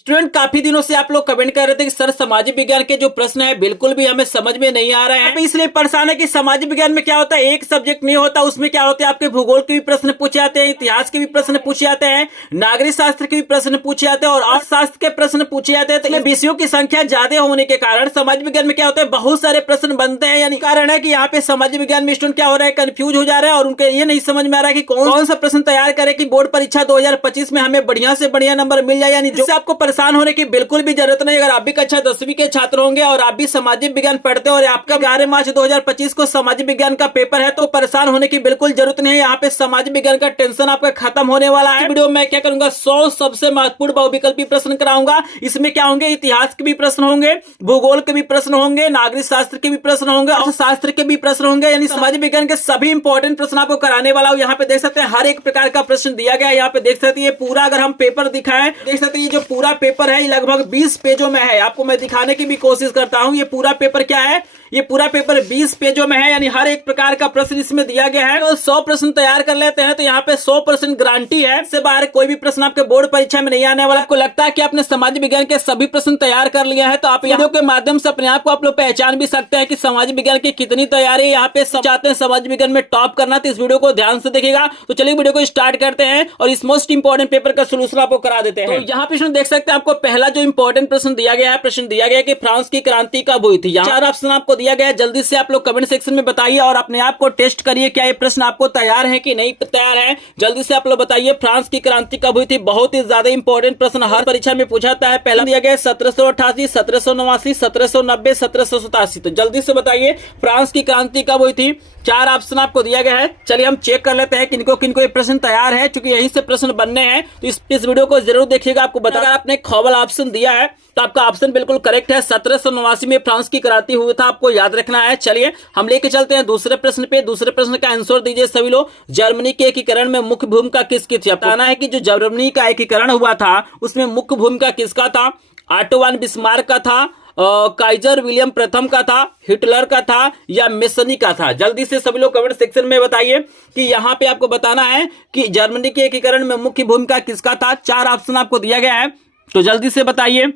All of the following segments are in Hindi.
स्टूडेंट काफी दिनों से आप लोग कमेंट कर रहे थे कि सर सामाजिक विज्ञान के जो प्रश्न है बिल्कुल भी हमें समझ में नहीं आ रहे हैं। इसलिए परेशान है कि सामाजिक विज्ञान में क्या होता है, एक सब्जेक्ट नहीं होता, उसमें क्या होता है आपके भूगोल के भी प्रश्न पूछे जाते हैं, इतिहास के भी प्रश्न पूछे जाते हैं, नागरिक शास्त्र के भी प्रश्न पूछे जाते हैं और अर्थशास्त्र के प्रश्न पूछे जाते हैं। तो विषयों की संख्या ज्यादा होने के कारण सामाजिक विज्ञान में क्या होता है, बहुत सारे प्रश्न बनते हैं। यानी कारण है कि यहाँ पे सामाजिक विज्ञान में स्टूडेंट क्या हो रहा है, कंफ्यूज हो जा रहा है और उनके ये नहीं समझ में आ रहा है कि कौन सा प्रश्न तैयार करे कि बोर्ड परीक्षा 2025 में हमें बढ़िया से बढ़िया नंबर मिल जाए। यानी जिससे आपको परेशान होने की बिल्कुल भी जरूरत नहीं। अगर आप भी कक्षा 10वीं के छात्र होंगे और आप भी सामाजिक विज्ञान पढ़ते हो और आपका 11 मार्च 2025 को सामाजिक विज्ञान का पेपर है तो परेशान होने की बिल्कुल जरूरत नहीं है। यहाँ पे सामाजिक विज्ञान का टेंशन आपका खत्म होने वाला है। वीडियो में क्या करूंगा, 100 सबसे महत्वपूर्ण बहुविकल्पी प्रश्न कराऊंगा। इसमें क्या होंगे, इतिहास के भी प्रश्न होंगे, भूगोल के भी प्रश्न होंगे, नागरिक शास्त्र के भी प्रश्न होंगे, अर्थशास्त्र के भी प्रश्न होंगे। यानी सामाजिक विज्ञान के सभी इंपॉर्टेंट प्रश्न आपको कराने वाला हूं। यहाँ पे देख सकते हैं हर एक प्रकार का प्रश्न दिया गया है। यहाँ पे देख सकते हैं पूरा अगर हम पेपर दिखाएं, देख सकते हैं ये जो पूरा पेपर है लगभग 20 पेजों में है। आपको मैं दिखाने की भी कोशिश करता हूं। ये पूरा पेपर क्या है, ये पूरा पेपर 20 पेजों में है। यानी हर एक प्रकार का प्रश्न इसमें दिया गया है। तो 100 प्रश्न तैयार कर लेते हैं तो यहाँ पे 100% गारंटी है, इससे बाहर कोई भी प्रश्न आपके बोर्ड परीक्षा में नहीं आने वाला। आपको लगता है कि आपने सामाजिक विज्ञान के सभी प्रश्न तैयार कर लिया है तो आप वीडियो के माध्यम से अपने आप को आप लोग पहचान भी सकते हैं कि सामाजिक विज्ञान की कितनी तैयारी है। यहाँ पे सब चाहते हैं सामाजिक विज्ञान में टॉप करना, तो इस वीडियो को ध्यान से देखिएगा। तो चलिए वीडियो को स्टार्ट करते हैं और इस मोस्ट इंपॉर्टेंट पेपर का सोल्यूशन आपको करा देते हैं। तो यहाँ पे देख सकते हैं आपको पहला जो इंपॉर्टेंट प्रश्न दिया गया है, प्रश्न दिया गया कि फ्रांस की क्रांति कब हुई थी। 4 ऑप्शन आपको दिया गया है। जल्दी से आप लोग कमेंट सेक्शन में बताइए और अपने आप को टेस्ट करिए क्या ये प्रश्न आपको तैयार है कि नहीं तैयार है। जल्दी से आप लोग बताइए फ्रांस की क्रांति कब हुई थी। बहुत ही ज्यादा इंपॉर्टेंट प्रश्न हर परीक्षा में पूछा जाता है। पहला दिया गया 1788, 1789, 1790, 1787। तो जल्दी से बताइए फ्रांस की क्रांति कब हुई थी। 4 ऑप्शन आपको दिया गया है। चलिए हम चेक कर लेते हैं किनको किनको ये प्रश्न तैयार है, क्योंकि यहीं से प्रश्न बनने हैं। तो इस वीडियो को जरूर देखिएगा। आपको बता, अगर आपने ख वाला ऑप्शन दिया है तो आपका ऑप्शन बिल्कुल करेक्ट है। 1789 में फ्रांस की क्रांति हुई था, आपको याद रखना है। चलिए हम लेके चलते हैं दूसरे प्रश्न पे। दूसरे प्रश्न का आंसर दीजिए सभी लोग। जर्मनी के एकीकरण में मुख्य भूमिका किसकी थी। बताना है कि जो जर्मनी का एकीकरण हुआ था उसमें मुख्य भूमिका किसका था। ऑटो वन बिस्मार्क का था, काइजर विलियम प्रथम का था, हिटलर का था या मेसनी का था। जल्दी से सभी लोग कमेंट सेक्शन में बताइए कि यहाँ पे आपको बताना है कि जर्मनी के एकीकरण में मुख्य भूमिका किसका था। 4 ऑप्शन आपको दिया गया है तो जल्दी से बताइए।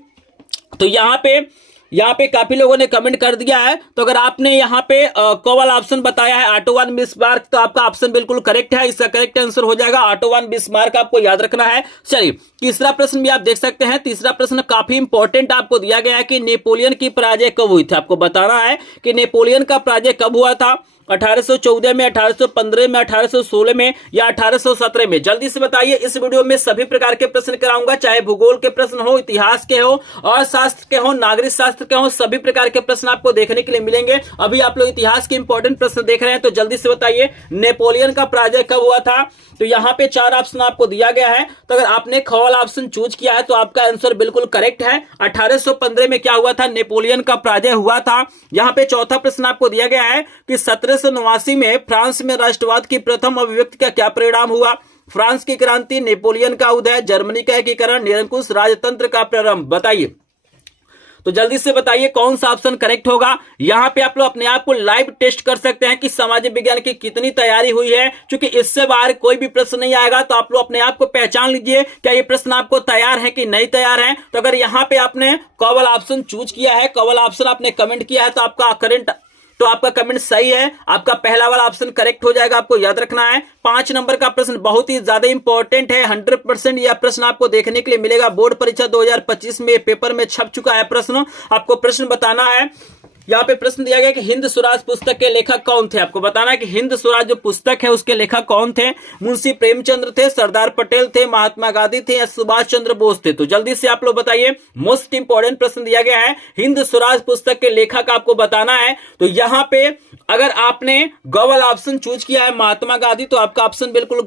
तो यहाँ पे काफी लोगों ने कमेंट कर दिया है। तो अगर आपने यहाँ पे क वाला ऑप्शन बताया है ऑटो वन बिस्मार्क तो आपका ऑप्शन बिल्कुल करेक्ट है। इसका करेक्ट आंसर हो जाएगा ऑटो वन बिस्मार्क, आपको याद रखना है। चलिए तीसरा प्रश्न भी आप देख सकते हैं। तीसरा प्रश्न काफी इंपॉर्टेंट आपको दिया गया है कि नेपोलियन की पराजय कब हुई थी। आपको बताना है कि नेपोलियन का पराजय कब हुआ था। 1814 में, 1815 में, 1816 में या 1817 में। जल्दी से बताइए। इस वीडियो में सभी प्रकार के प्रश्न कराऊंगा, चाहे भूगोल के प्रश्न हो, इतिहास के हो, अर्थशास्त्र के हो, नागरिक शास्त्र के हो, सभी प्रकार के प्रश्न आपको देखने के लिए मिलेंगे। अभी आप लोग इतिहास के इंपॉर्टेंट प्रश्न देख रहे हैं तो जल्दी से बताइए नेपोलियन का पराजय कब हुआ था। तो यहाँ पे 4 ऑप्शन आपको दिया गया है। तो अगर आपने ख वाला ऑप्शन चूज किया है तो आपका आंसर बिल्कुल करेक्ट है। 1815 में क्या हुआ था, नेपोलियन का पराजय हुआ था। यहाँ पे चौथा प्रश्न आपको दिया गया है कि 1789 में फ्रांस में राष्ट्रवाद की प्रथम अभिव्यक्ति का क्या परिणाम हुआ। फ्रांस की क्रांति, नेपोलियन का उदय, जर्मनी का एकीकरण, निरंकुश राजतंत्र का प्रारंभ। बताइए। तो जल्दी से बताइए कौन सा ऑप्शन करेक्ट होगा। यहाँ पे आप लोग अपने आप को लाइव टेस्ट कर सकते हैं कि सामाजिक विज्ञान की कितनी तैयारी हुई है, क्योंकि इससे बाहर कोई भी प्रश्न नहीं आएगा। तो आप लोग अपने आप को पहचान लीजिए क्या ये प्रश्न आपको तैयार है कि नहीं तैयार है। तो अगर यहाँ पे आपने क वाला ऑप्शन चूज किया है, क वाला ऑप्शन आपने कमेंट किया है तो आपका कमेंट सही है। आपका पहला वाला ऑप्शन करेक्ट हो जाएगा, आपको याद रखना है। 5 नंबर का प्रश्न बहुत ही ज्यादा इंपॉर्टेंट है। 100% यह प्रश्न आपको देखने के लिए मिलेगा। बोर्ड परीक्षा 2025 में पेपर में छप चुका है प्रश्न। आपको प्रश्न बताना है। यहाँ पे प्रश्न दिया गया कि हिंद स्वराज पुस्तक के लेखक कौन थे। आपको बताना है कि हिंद स्वराज जो पुस्तक है उसके लेखक कौन थे। मुंशी प्रेमचंद्र थे, सरदार पटेल थे, महात्मा गांधी थे या सुभाष चंद्र बोस थे। तो जल्दी से आप लोग बताइए। मोस्ट इंपॉर्टेंट प्रश्न दिया गया है, हिंद स्वराज पुस्तक के लेखक आपको बताना है। तो यहाँ पे अगर आपने ग वाला ऑप्शन चूज किया है महात्मा गांधी तो आपका ऑप्शन बिल्कुल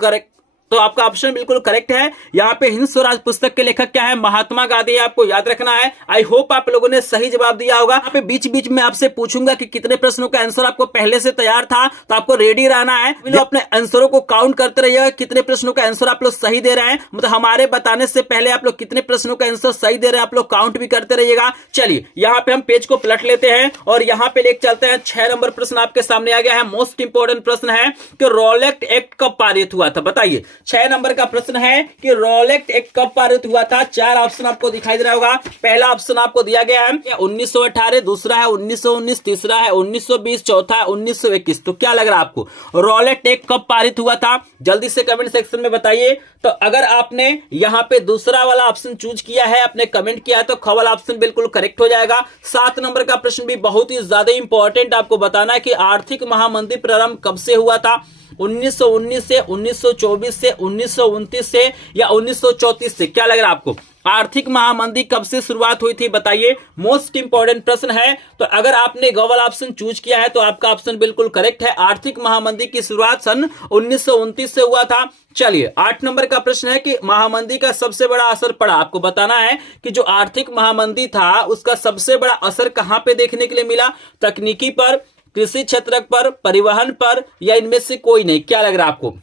करेक्ट है। यहाँ पे हिंद स्वराज पुस्तक के लेखक क्या है, महात्मा गांधी, आपको याद रखना है। आई होप आप लोगों ने सही जवाब दिया होगा। यहाँ पे बीच बीच में आपसे पूछूंगा कि कितने प्रश्नों का आंसर आपको पहले से तैयार था, तो आपको रेडी रहना है। लोग अपने आंसरों को काउंट करते रहिएगा, कितने प्रश्नों का आंसर आप लोग सही दे रहे हैं। मतलब हमारे बताने से पहले आप लोग कितने प्रश्नों का आंसर सही दे रहे हैं आप लोग काउंट भी करते रहिएगा। चलिए यहाँ पे हम पेज को पलट लेते हैं और यहाँ पे लेके चलते हैं। 6 नंबर प्रश्न आपके सामने आ गया है। मोस्ट इंपॉर्टेंट प्रश्न है कि रॉलेट एक्ट कब पारित हुआ था। बताइए 6 नंबर का प्रश्न है कि रोलेक्स एक कब पारित हुआ था। 4 ऑप्शन आपको दिखाई दे रहा होगा। पहला ऑप्शन आपको दिया गया है 1918, दूसरा है 1919, तीसरा है 1920, चौथा है 1921। तो क्या लग रहा है आपको, रोलेक्स एक कब पारित हुआ था? जल्दी से कमेंट सेक्शन में बताइए। तो अगर आपने यहां पे दूसरा वाला ऑप्शन चूज किया है, आपने कमेंट किया है, तो ख वाला ऑप्शन बिल्कुल करेक्ट हो जाएगा। 7 नंबर का प्रश्न भी बहुत ही ज्यादा इंपॉर्टेंट, आपको बताना है कि आर्थिक महामंदी प्रारंभ कब से हुआ था। 1919 से, 1924 से, 1929 से या 1934 से? क्या लग रहा है आपको, आर्थिक महामंदी कब से शुरुआत हुई थी बताइए। मोस्ट इंपॉर्टेंट प्रश्न है। तो अगर आपने ग वाला ऑप्शन चूज किया है तो आपका ऑप्शन बिल्कुल करेक्ट है। आर्थिक महामंदी की शुरुआत सन 1929 से हुआ था। चलिए 8 नंबर का प्रश्न है कि महामंदी का सबसे बड़ा असर पड़ा। आपको बताना है कि जो आर्थिक महामंदी था उसका सबसे बड़ा असर कहां पे देखने के लिए मिला। तकनीकी पर, कृषि क्षेत्र पर, परिवहन पर, या इनमें से कोई नहीं? क्या लग रहा है आपको,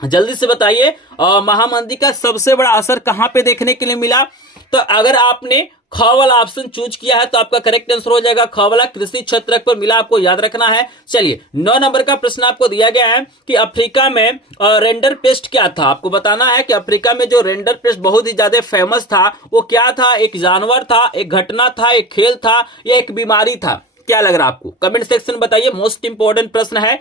जल्दी से बताइए। महामंदी का सबसे बड़ा असर कहां पे देखने के लिए मिला? तो अगर आपने ख वाला ऑप्शन चूज किया है तो आपका करेक्ट आंसर हो जाएगा ख वाला, कृषि क्षेत्र पर मिला। आपको याद रखना है। चलिए 9 नंबर का प्रश्न आपको दिया गया है कि अफ्रीका में रेंडर पेस्ट क्या था। आपको बताना है कि अफ्रीका में जो रेंडर पेस्ट बहुत ही ज्यादा फेमस था वो क्या था। एक जानवर था, एक घटना था, एक खेल था, या एक बीमारी था? क्या लग रहा है आपको, कमेंट सेक्शन में बताइए। मोस्ट इंपॉर्टेंट प्रश्न है।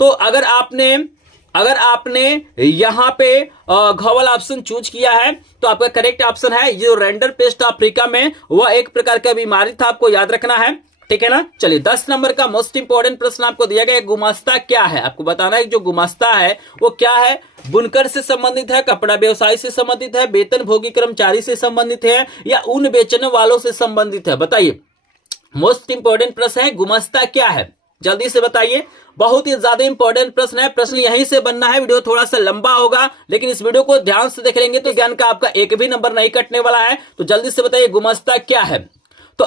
तो अगर आपने यहां पे घ वाला ऑप्शन चूज किया है तो आपका करेक्ट ऑप्शन है जो रेंडर पेस्ट अफ्रीका में, वह एक प्रकार का बीमारी था। आपको याद रखना है, ठीक है ना। चलिए 10 नंबर का मोस्ट इंपॉर्टेंट प्रश्न आपको दिया गया है, गुमास्ता क्या है। आपको बताना है जो गुमास्ता है वो क्या है। बुनकर से संबंधित है, कपड़ा व्यवसाय से संबंधित है, वेतनभोगी कर्मचारी से संबंधित है, या ऊन बेचने वालों से संबंधित है? बताइए। मोस्ट इंपॉर्टेंट प्रश्न है, गुमास्ता क्या है, जल्दी से बताइए। बहुत ही ज्यादा इंपॉर्टेंट प्रश्न है। प्रश्न यहीं से बनना है। वीडियो थोड़ा सा लंबा होगा लेकिन इस वीडियो को ध्यान से देख लेंगे तो ज्ञान का आपका एक भी नंबर नहीं कटने वाला है। तो जल्दी से बताइए गुमास्ता क्या है। तो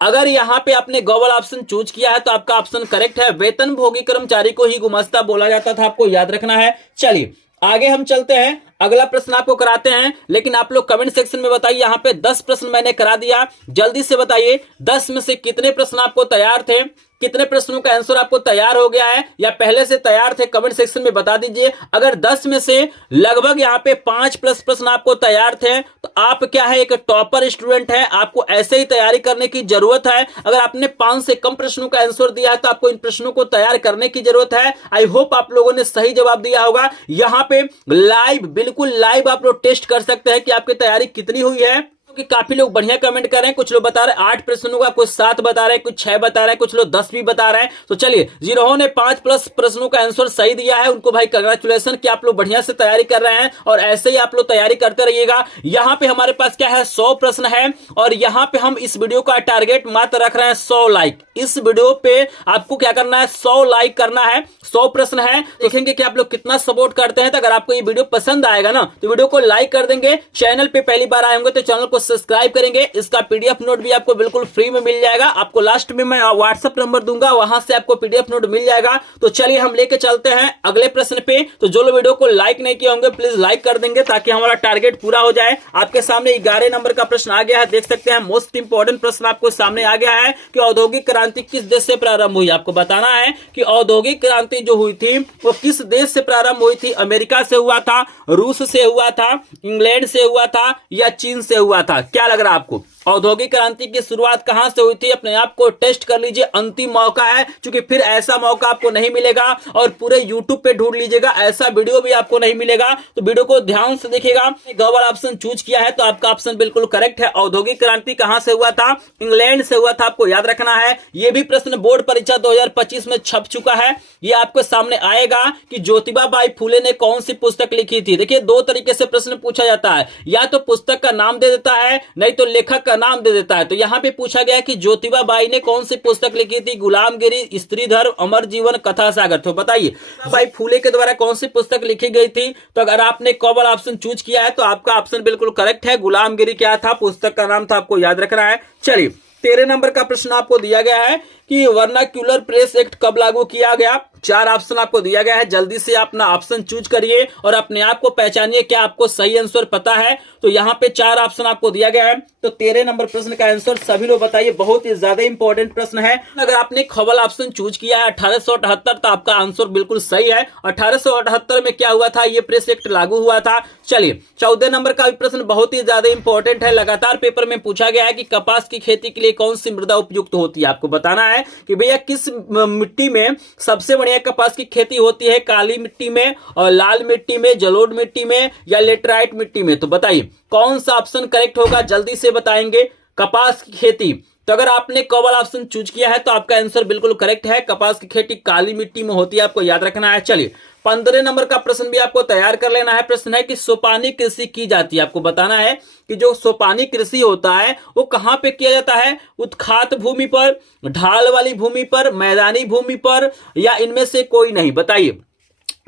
अगर यहाँ पे आपने ग वाला ऑप्शन चूज किया है तो आपका ऑप्शन करेक्ट है। वेतनभोगी कर्मचारी को ही गुमास्ता बोला जाता था, आपको याद रखना है। चलिए आगे हम चलते हैं, अगला प्रश्न आपको कराते हैं, लेकिन आप लोग कमेंट सेक्शन में बताइए। यहाँ पे 10 प्रश्न मैंने करा दिया, जल्दी से बताइए 10 में से कितने प्रश्न आपको तैयार थे, कितने प्रश्नों का आंसर आपको तैयार हो गया है या पहले से तैयार थे, कमेंट सेक्शन में बता दीजिए। अगर 10 में से लगभग यहाँ पे 5 प्लस प्रश्न आपको तैयार थे तो आप क्या है, एक टॉपर स्टूडेंट है। आपको ऐसे ही तैयारी करने की जरूरत है। अगर आपने 5 से कम प्रश्नों का आंसर दिया है तो आपको इन प्रश्नों को तैयार करने की जरूरत है। आई होप आप लोगों ने सही जवाब दिया होगा। यहाँ पे लाइव, बिल्कुल लाइव आप लोग टेस्ट कर सकते हैं कि आपकी तैयारी कितनी हुई है, कि काफी लोग बढ़िया कमेंट कर रहे हैं। कुछ लोग बता रहे हैं 8 प्रश्नों का, कुछ 7 बता रहे हैं, कुछ 6 बता रहे हैं, कुछ लोग 10 भी बता रहे हैं। तो चलिए जिन्होंने ने 5 प्लस प्रश्नों का आंसर सही दिया है उनको भाई कंग्रेचुलेशन कि आप लोग बढ़िया से तैयारी कर रहे हैं और ऐसे ही आप लोग तैयारी करते रहिएगा। यहाँ पे हमारे पास क्या है, 100 प्रश्न है और यहाँ पे हम इस वीडियो का टारगेट मात्र रख रहे हैं 100 लाइक। इस वीडियो पे आपको क्या करना है, 100 लाइक करना है। 100 प्रश्न है, देखेंगे कि आप लोग कितना सपोर्ट करते हैं। तो अगर आपको ये वीडियो पसंद आएगा ना तो वीडियो को लाइक कर देंगे। चैनल पे पहली बार आए होंगे तो चैनल को सब्सक्राइब करेंगे। इसका पीडीएफ नोट भी आपको बिल्कुल फ्री में मिल जाएगा। आपको लास्ट में मैं व्हाट्सएप नंबर दूंगा, वहां से आपको पीडीएफ नोट मिल जाएगा। तो चलिए हम लेके चलते हैं अगले प्रश्न पे। तो जो लोग वीडियो को लाइक नहीं किए होंगे प्लीज लाइक कर देंगे ताकि हमारा टारगेट पूरा हो जाए। आपके सामने 11 नंबर का प्रश्न आ गया है, देख सकते हैं। मोस्ट इंपॉर्टेंट प्रश्न आपको सामने आ गया है कि औद्योगिक क्रांति किस देश से प्रारंभ हुई। आपको बताना है कि औद्योगिक क्रांति जो हुई थी वो किस देश से प्रारंभ हुई थी। अमेरिका से हुआ था, रूस से हुआ था, इंग्लैंड से हुआ था, या चीन से हुआ था? क्या लग रहा है आपको, औद्योगिक क्रांति की शुरुआत कहां से हुई थी? अपने आप को टेस्ट कर लीजिए, अंतिम मौका है, क्योंकि फिर ऐसा मौका आपको नहीं मिलेगा। और पूरे यूट्यूब पे ढूंढ लीजिएगा, ऐसा वीडियो भी आपको नहीं मिलेगा। तो वीडियो को ध्यान से देखिएगा। ग वाला ऑप्शन चूज किया है तो आपका ऑप्शन बिल्कुल करेक्ट है। औद्योगिक क्रांति कहां से हुआ था? इंग्लैंड से हुआ था, आपको याद रखना है। यह भी प्रश्न बोर्ड परीक्षा 2025 में छप चुका है। यह आपके सामने आएगा कि ज्योतिबा बाई फुले ने कौन सी पुस्तक लिखी थी। देखिए 2 तरीके से प्रश्न पूछा जाता है, या तो पुस्तक का नाम दे देता है, नहीं तो लेखक का नाम दे देता है। तो यहाँ पे पूछा गया कि ज्योतिबा बाई ने कौन सी पुस्तक लिखी थी? गुलामगिरी, स्त्री धर्म, अमर जीवन, कथा सागर। तो बताइए बाई फुले के द्वारा कौन सी पुस्तक लिखी गई थी? तो अगर आपने क वाला ऑप्शन चूज किया है तो आपका ऑप्शन बिल्कुल करेक्ट है। गुलामगिरी क्या था, पुस्तक का नाम था, आपको याद रखना है। चलिए 13 नंबर का प्रश्न आपको दिया गया है कि वर्नाक्यूलर प्रेस एक्ट कब लागू किया गया। 4 ऑप्शन आपको दिया गया है, जल्दी से अपना ऑप्शन चूज करिए और अपने आप को पहचानिए क्या आपको सही आंसर पता है। तो यहाँ पे 4 ऑप्शन आपको दिया गया है। तो 13 नंबर प्रश्न का आंसर सभी लोग बताइए, बहुत ही ज्यादा इंपॉर्टेंट प्रश्न है। अगर आपने खवल ऑप्शन चूज किया है 1878 तो आपका आंसर बिल्कुल सही है। 1878 में क्या हुआ था, ये प्रेस एक्ट लागू हुआ था। चलिए 14 नंबर का भी प्रश्न बहुत ही ज्यादा इंपॉर्टेंट है, लगातार पेपर में पूछा गया है कि कपास की खेती के लिए कौन सी मृदा उपयुक्त होती है। आपको बताना है कि भैया किस मिट्टी में सबसे बढ़िया कपास की खेती होती है, काली मिट्टी में और लाल मिट्टी में, जलोढ़ मिट्टी में या लेटराइट मिट्टी में। तो बताइए कौन सा ऑप्शन करेक्ट होगा, जल्दी से बताएंगे। कपास की खेती, तो अगर आपने कवल ऑप्शन चूज किया है तो आपका आंसर बिल्कुल करेक्ट है। कपास की खेती काली मिट्टी में होती है, आपको याद रखना है। चलिए 15 नंबर का प्रश्न भी आपको तैयार कर लेना है। प्रश्न है कि सोपानी कृषि की जाती है। आपको बताना है कि जो सोपानी कृषि होता है वो कहां पे किया जाता है, उत्खात भूमि पर, ढाल वाली भूमि पर, मैदानी भूमि पर या इनमें से कोई नहीं। बताइए,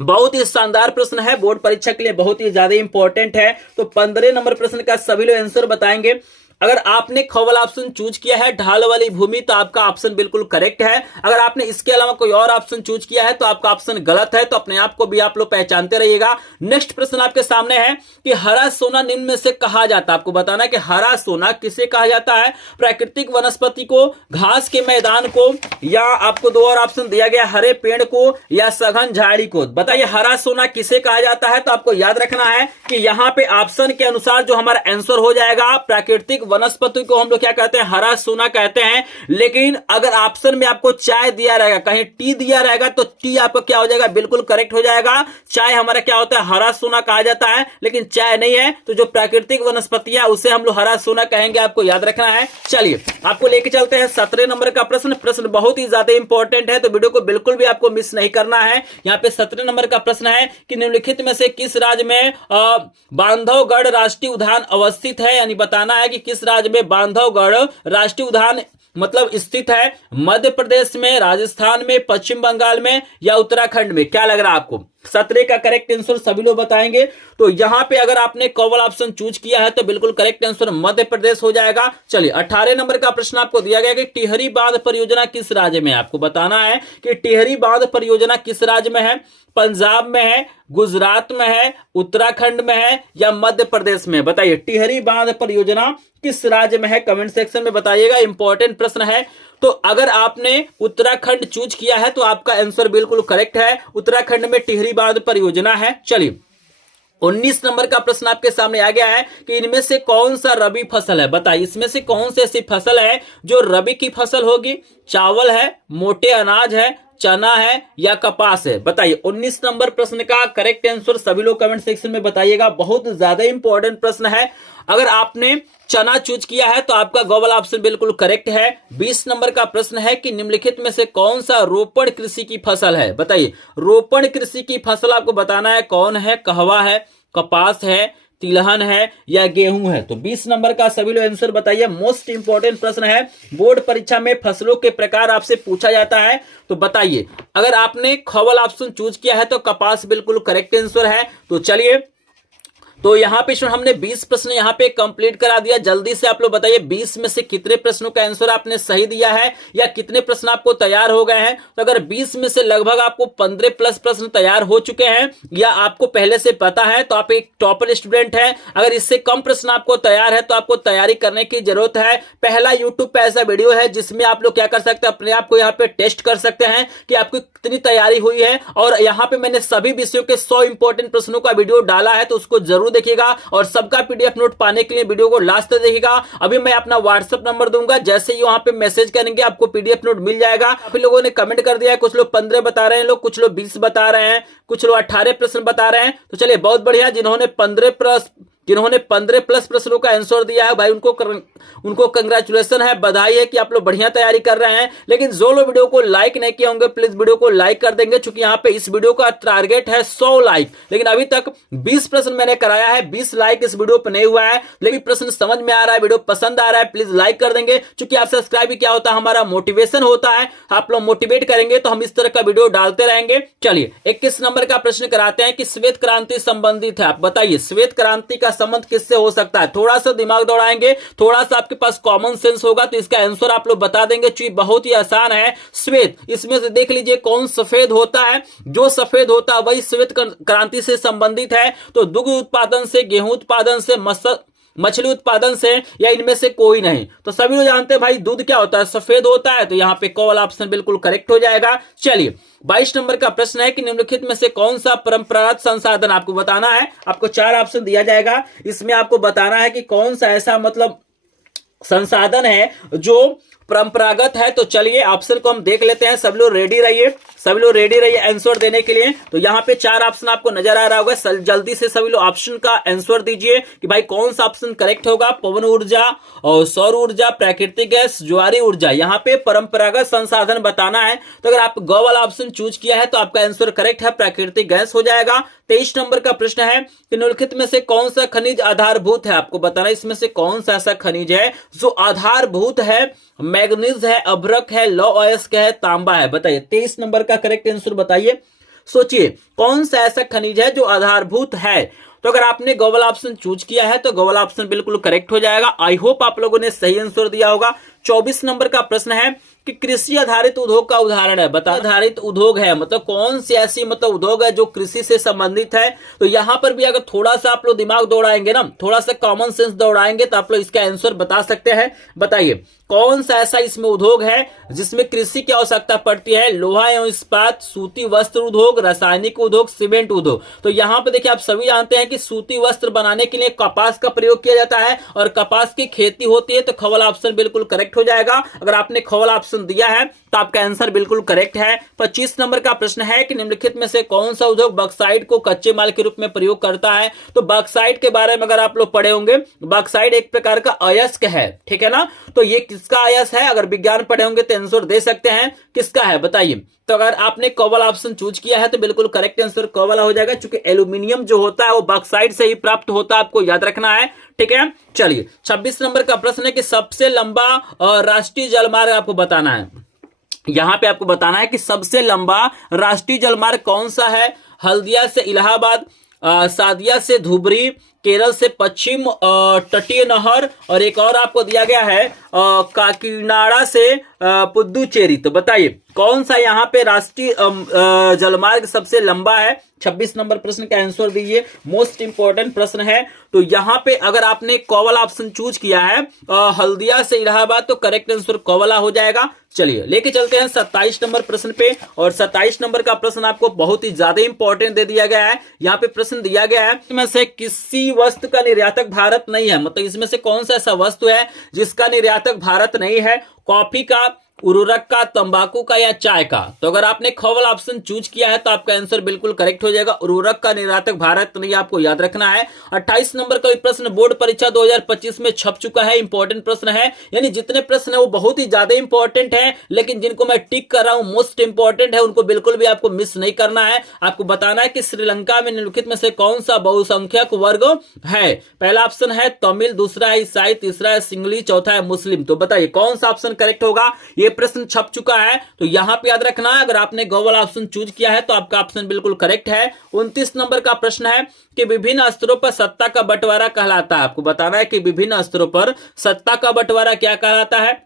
बहुत ही शानदार प्रश्न है, बोर्ड परीक्षा के लिए बहुत ही ज्यादा इंपॉर्टेंट है। तो 15 नंबर प्रश्न का सभी लोग आंसर बताएंगे। अगर आपने खवल ऑप्शन चूज किया है ढाल वाली भूमि तो आपका ऑप्शन बिल्कुल करेक्ट है। अगर आपने इसके अलावा कोई और ऑप्शन चूज किया है तो आपका ऑप्शन गलत है। तो अपने आप को भी आप लोग पहचानते रहिएगा। नेक्स्ट प्रश्न आपके सामने है कि हरा सोना निम्न में से कहा जाता है। आपको बताना है कि हरा सोना किसे कहा जाता है, प्राकृतिक वनस्पति को, घास के मैदान को, या आपको 2 और ऑप्शन दिया गया, हरे पेड़ को या सघन झाड़ी को। बताइए हरा सोना किसे कहा जाता है। तो आपको याद रखना है कि यहाँ पे ऑप्शन के अनुसार जो हमारा आंसर हो जाएगा, प्राकृतिक वनस्पति को हम लोग क्या कहते हैं, हरा सोना कहते हैं। लेकिन अगर ऑप्शन में आपको चाय दिया रहेगा, कहीं टी दिया रहेगा तो टी आपको क्या हो जाएगा, बिल्कुल करेक्ट हो जाएगा। चाय हमारा क्या होता है, हरा सोना कहा जाता है, लेकिन चाय नहीं है। तो जो प्राकृतिक वनस्पतियां उसे हम लोग हरा सोना कहेंगे, आपको याद रखना है। चलिए आपको लेके चलते हैं 17 नंबर का प्रश्न। प्रश्न बहुत ही ज्यादा इंपॉर्टेंट है, तो वीडियो को बिल्कुल भी आपको मिस नहीं करना है। यहाँ पे 17 नंबर का प्रश्न है कि निम्नलिखित में से किस राज्य में बांधवगढ़ राष्ट्रीय उद्यान अवस्थित है। यानी बताना है कि किस राज्य में बांधवगढ़ राष्ट्रीय उद्यान मतलब स्थित है, मध्य प्रदेश में, राजस्थान में, पश्चिम बंगाल में या उत्तराखंड में। क्या लग रहा है आपको? 17 का करेक्ट आंसर सभी लोग बताएंगे। तो यहां पे अगर आपने कवल ऑप्शन चूज किया है तो बिल्कुल करेक्ट आंसर मध्य प्रदेश हो जाएगा। चलिए 18 नंबर का प्रश्न आपको दिया गया कि टिहरी बांध परियोजना किस राज्य में है। आपको बताना है कि टिहरी बांध परियोजना किस राज्य में है, पंजाब में है, गुजरात में है, उत्तराखंड में है या मध्य प्रदेश में। बताइए टिहरी बांध परियोजना किस राज्य में है, कमेंट सेक्शन में बताइएगा। इंपॉर्टेंट प्रश्न है। तो अगर आपने उत्तराखंड चूज किया है तो आपका आंसर बिल्कुल करेक्ट है, उत्तराखंड में टिहरी बांध परियोजना है। चलिए 19 नंबर का प्रश्न आपके सामने आ गया है कि इनमें से कौन सा रबी फसल है। बताइए इसमें से कौन सी ऐसी फसल है जो रबी की फसल होगी। चावल है, मोटे अनाज है, चना है या कपास है। बताइए 19 नंबर प्रश्न का करेक्ट आंसर सभी लोग कमेंट सेक्शन में बताइएगा। बहुत ज्यादा इंपॉर्टेंट प्रश्न है। अगर आपने चना चूज किया है तो आपका गॉगल ऑप्शन बिल्कुल करेक्ट है। 20 नंबर का प्रश्न है कि निम्नलिखित में से कौन सा रोपण कृषि की फसल है। बताइए रोपण कृषि की फसल आपको बताना है कौन है, कहवा है, कपास है, तिलहन है या गेहूं है। तो 20 नंबर का सभी लोग आंसर बताइए। मोस्ट इंपॉर्टेंट प्रश्न है, बोर्ड परीक्षा में फसलों के प्रकार आपसे पूछा जाता है। तो बताइए अगर आपने खवल ऑप्शन चूज किया है तो कपास बिल्कुल करेक्ट आंसर है। तो चलिए तो यहाँ पे हमने 20 प्रश्न यहाँ पे कंप्लीट करा दिया। जल्दी से आप लोग बताइए 20 में से कितने प्रश्नों का आंसर आपने सही दिया है या कितने प्रश्न आपको तैयार हो गए हैं। तो अगर 20 में से लगभग आपको 15 प्लस प्रश्न तैयार हो चुके हैं या आपको पहले से पता है तो आप एक टॉपर स्टूडेंट हैं। अगर इससे कम प्रश्न आपको तैयार है तो आपको तैयारी करने की जरूरत है। पहला यूट्यूब पे ऐसा वीडियो है जिसमें आप लोग क्या कर सकते हैं, अपने आप को यहाँ पे टेस्ट कर सकते हैं कि आपकी कितनी तैयारी हुई है। और यहाँ पे मैंने सभी विषयों के 100 इंपॉर्टेंट प्रश्नों का वीडियो डाला है, तो उसको जरूर देखिएगा और सबका पीडीएफ नोट पाने के लिए वीडियो को लास्ट तक देखिएगा। अभी मैं अपना व्हाट्सएप नंबर दूंगा, जैसे ही वहां पे मैसेज करेंगे आपको पीडीएफ नोट मिल जाएगा। काफी लोगों ने कमेंट कर दिया है, कुछ लोग 15 बता रहे हैं, लोग कुछ लोग 20 बता रहे हैं, कुछ लोग 18 प्रश्न बता रहे हैं। तो चलिए बहुत बढ़िया, जिन्होंने 15 प्लस प्रश्नों का आंसर दिया है भाई उनको कंग्रेचुलेशन है, बधाई है कि आप लोग बढ़िया तैयारी कर रहे हैं। लेकिन जो लोग वीडियो को लाइक नहीं किए होंगे प्लीज वीडियो को लाइक कर देंगे, क्योंकि यहाँ पे इस वीडियो का टारगेट है 100 लाइक, लेकिन अभी तक 20 प्रश्न मैंने कराया है, 20 लाइक इस वीडियो पर नहीं हुआ है। लेकिन प्रश्न समझ में आ रहा है, वीडियो पसंद आ रहा है, प्लीज लाइक कर देंगे, क्योंकि आप सब्सक्राइब भी क्या होता है, हमारा मोटिवेशन होता है। आप लोग मोटिवेट करेंगे तो हम इस तरह का वीडियो डालते रहेंगे। चलिए 21 नंबर का प्रश्न कराते हैं कि श्वेत क्रांति संबंधित है। आप बताइए श्वेत क्रांति का संबंध किससे हो सकता है? थोड़ा सा दिमाग दौड़ाएंगे, थोड़ा सा आपके पास कॉमन सेंस होगा तो इसका आंसर आप लोग बता देंगे। चूंकि बहुत ही आसान है। श्वेत, इसमें से देख लीजिए कौन सफेद होता है। जो सफेद होता है वही श्वेत क्रांति से संबंधित है। तो दुग्ध उत्पादन से, गेहूं उत्पादन से, मछली उत्पादन से, या इनमें से कोई नहीं। तो सभी लोग जानते हैं भाई दूध क्या होता है? सफेद होता है। तो यहां पे क वाला ऑप्शन बिल्कुल करेक्ट हो जाएगा। चलिए 22 नंबर का प्रश्न है कि निम्नलिखित में से कौन सा परंपरागत संसाधन, आपको बताना है। आपको 4 ऑप्शन दिया जाएगा, इसमें आपको बताना है कि कौन सा ऐसा मतलब संसाधन है जो परंपरागत है। तो चलिए ऑप्शन को हम देख लेते हैं। सभी लोग रेडी रहिए, सभी लोग रेडी रहिए आंसर देने के लिए। तो यहाँ पे 4 ऑप्शन आपको नजर आ रहा होगा। जल्दी से सभी लोग ऑप्शन का आंसर दीजिए कि भाई कौन सा ऑप्शन करेक्ट होगा। पवन ऊर्जा और सौर ऊर्जा, प्राकृतिक गैस, ज्वारी ऊर्जा। यहाँ पे परंपरागत संसाधन बताना है। तो अगर आप ग वाला ऑप्शन चूज किया है तो आपका आंसर करेक्ट है, प्राकृतिक गैस हो जाएगा। 23 नंबर का प्रश्न है कि निम्नलिखित में से कौन सा खनिज आधारभूत है? आपको बताना है इसमें से कौन सा ऐसा खनिज है जो आधारभूत है। मैग्नीज है, अभ्रक है, लौ अयस्क है, तांबा है। बताइए 23 नंबर का करेक्ट आंसर बताइए। सोचिए कौन सा ऐसा खनिज है जो आधारभूत है। तो अगर आपने गो वाला ऑप्शन चूज किया है तो गो वाला ऑप्शन बिल्कुल करेक्ट हो जाएगा। आई होप आप लोगों ने सही आंसर दिया होगा। 24 नंबर का प्रश्न है कि कृषि आधारित उद्योग का उदाहरण है। बता आधारित उद्योग है मतलब कौन सी ऐसी मतलब उद्योग है जो कृषि से संबंधित है। तो यहां पर भी अगर थोड़ा सा आप लोग दिमाग दौड़ाएंगे ना, थोड़ा सा कॉमन सेंस दौड़ाएंगे तो आप लोग इसका आंसर बता सकते हैं। बताइए कौन सा ऐसा इसमें उद्योग है जिसमें कृषि की आवश्यकता पड़ती है? लोहा एवं इस्पात, सूती वस्त्र उद्योग, रासायनिक उद्योग, सीमेंट उद्योग। तो यहाँ पे देखिए आप सभी जानते हैं कि सूती वस्त्र बनाने के लिए कपास का प्रयोग किया जाता है और कपास की खेती होती है। तो ख वाला ऑप्शन बिल्कुल करेक्ट हो जाएगा। अगर आपने ख वाला ऑप्शन दिया है तो आपका आंसर बिल्कुल करेक्ट है। 25 नंबर का प्रश्न है कि निम्नलिखित में से कौन सा उद्योग बॉक्साइट को कच्चे माल के रूप में प्रयोग करता है? तो बॉक्साइट के बारे में अगर आप लोग पढ़े होंगे, बॉक्साइट एक प्रकार का अयस्क है, ठीक है ना। तो ये किसका अयस्क है? अगर विज्ञान पढ़े होंगे तो आंसर दे सकते हैं किसका है, बताइए। तो अगर आपने क वाला ऑप्शन चूज किया है तो बिल्कुल करेक्ट आंसर क वाला हो जाएगा, क्योंकि एल्यूमिनियम जो होता है वो बॉक्साइट से ही प्राप्त होता है, आपको याद रखना है, ठीक है। चलिए 26 नंबर का प्रश्न है कि सबसे लंबा राष्ट्रीय जलमार्ग आपको बताना है। यहां पे आपको बताना है कि सबसे लंबा राष्ट्रीय जलमार्ग कौन सा है? हल्दिया से इलाहाबाद, सादिया से धुबरी, केरल से पश्चिम तटीय नहर, और एक और आपको दिया गया है काकीनाडा से पुदुचेरी। तो बताइए कौन सा यहाँ पे राष्ट्रीय जलमार्ग सबसे लंबा है? 26 नंबर प्रश्न का आंसर दीजिए, मोस्ट इंपॉर्टेंट प्रश्न है। तो यहाँ पे अगर आपने क वाला ऑप्शन चूज किया है हल्दिया से इलाहाबाद, तो करेक्ट आंसर क वाला हो जाएगा। चलिए लेके चलते हैं 27 नंबर प्रश्न पे, और 27 नंबर का प्रश्न आपको बहुत ही ज्यादा इंपॉर्टेंट दे दिया गया है। यहाँ पे प्रश्न दिया गया है इसमें से किसी वस्तु का निर्यातक भारत नहीं है, मतलब इसमें से कौन सा ऐसा वस्तु है जिसका निर्यातक भारत नहीं है? कॉफी का, उर्वरक का, तंबाकू का, या चाय का? तो अगर आपने ख वाला ऑप्शन चूज किया है तो आपका आंसर बिल्कुल करेक्ट हो जाएगा। उर्वरक का निर्यातक भारत नहीं, आपको याद रखना है। 28 नंबर का प्रश्न बोर्ड परीक्षा 2025 में छप चुका है, इंपॉर्टेंट प्रश्न है। यानी जितने प्रश्न है वो बहुत ही ज्यादा इंपॉर्टेंट है, लेकिन जिनको मैं टिक कर रहा हूं मोस्ट इंपॉर्टेंट है, उनको बिल्कुल भी आपको मिस नहीं करना है। आपको बताना है कि श्रीलंका में निम्नलिखित में से कौन सा बहुसंख्यक वर्ग है? पहला ऑप्शन है तमिल, दूसरा है ईसाई, तीसरा है सिंगली, चौथा है मुस्लिम। तो बताइए कौन सा ऑप्शन करेक्ट होगा? ये प्रश्न छप चुका है, तो यहां पे याद रखना है अगर आपने गो वाला ऑप्शन चूज किया है तो आपका ऑप्शन बिल्कुल करेक्ट है। 29 नंबर का प्रश्न है कि विभिन्न स्तरों पर सत्ता का बंटवारा कहलाता है। आपको बताना है कि विभिन्न स्तरों पर सत्ता का बंटवारा क्या कहलाता है?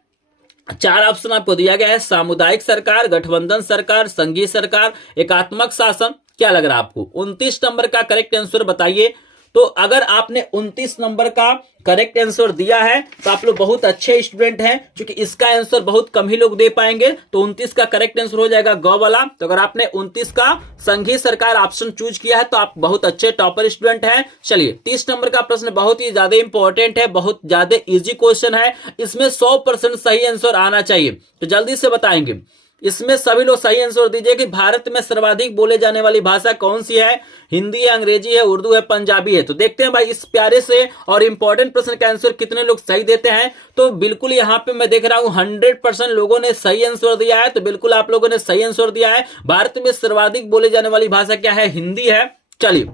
4 ऑप्शन आपको दिया गया है, सामुदायिक सरकार, गठबंधन सरकार, संघीय सरकार, एकात्मक शासन। क्या लग रहा है आपको? 29 नंबर का करेक्ट आंसर बताइए। तो अगर आपने 29 नंबर का करेक्ट आंसर दिया है तो आप लोग बहुत अच्छे स्टूडेंट हैं, क्योंकि इसका आंसर बहुत कम ही लोग दे पाएंगे। तो 29 का करेक्ट आंसर हो जाएगा ग वाला। तो अगर आपने 29 का संघीय सरकार ऑप्शन चूज किया है तो आप बहुत अच्छे टॉपर स्टूडेंट हैं। चलिए 30 नंबर का प्रश्न बहुत ही ज्यादा इंपॉर्टेंट है, बहुत ज्यादा इजी क्वेश्चन है, इसमें 100% सही आंसर आना चाहिए। तो जल्दी से बताएंगे, इसमें सभी लोग सही आंसर दीजिए कि भारत में सर्वाधिक बोले जाने वाली भाषा कौन सी है? हिंदी है, अंग्रेजी है, उर्दू है, पंजाबी है? तो देखते हैं भाई इस प्यारे से और इंपॉर्टेंट प्रश्न का आंसर कितने लोग सही देते हैं। तो बिल्कुल यहाँ पे मैं देख रहा हूं 100% लोगों ने सही आंसर दिया है। तो बिल्कुल आप लोगों ने सही आंसर दिया है। भारत में सर्वाधिक बोले जाने वाली भाषा क्या है? हिंदी है। चलिए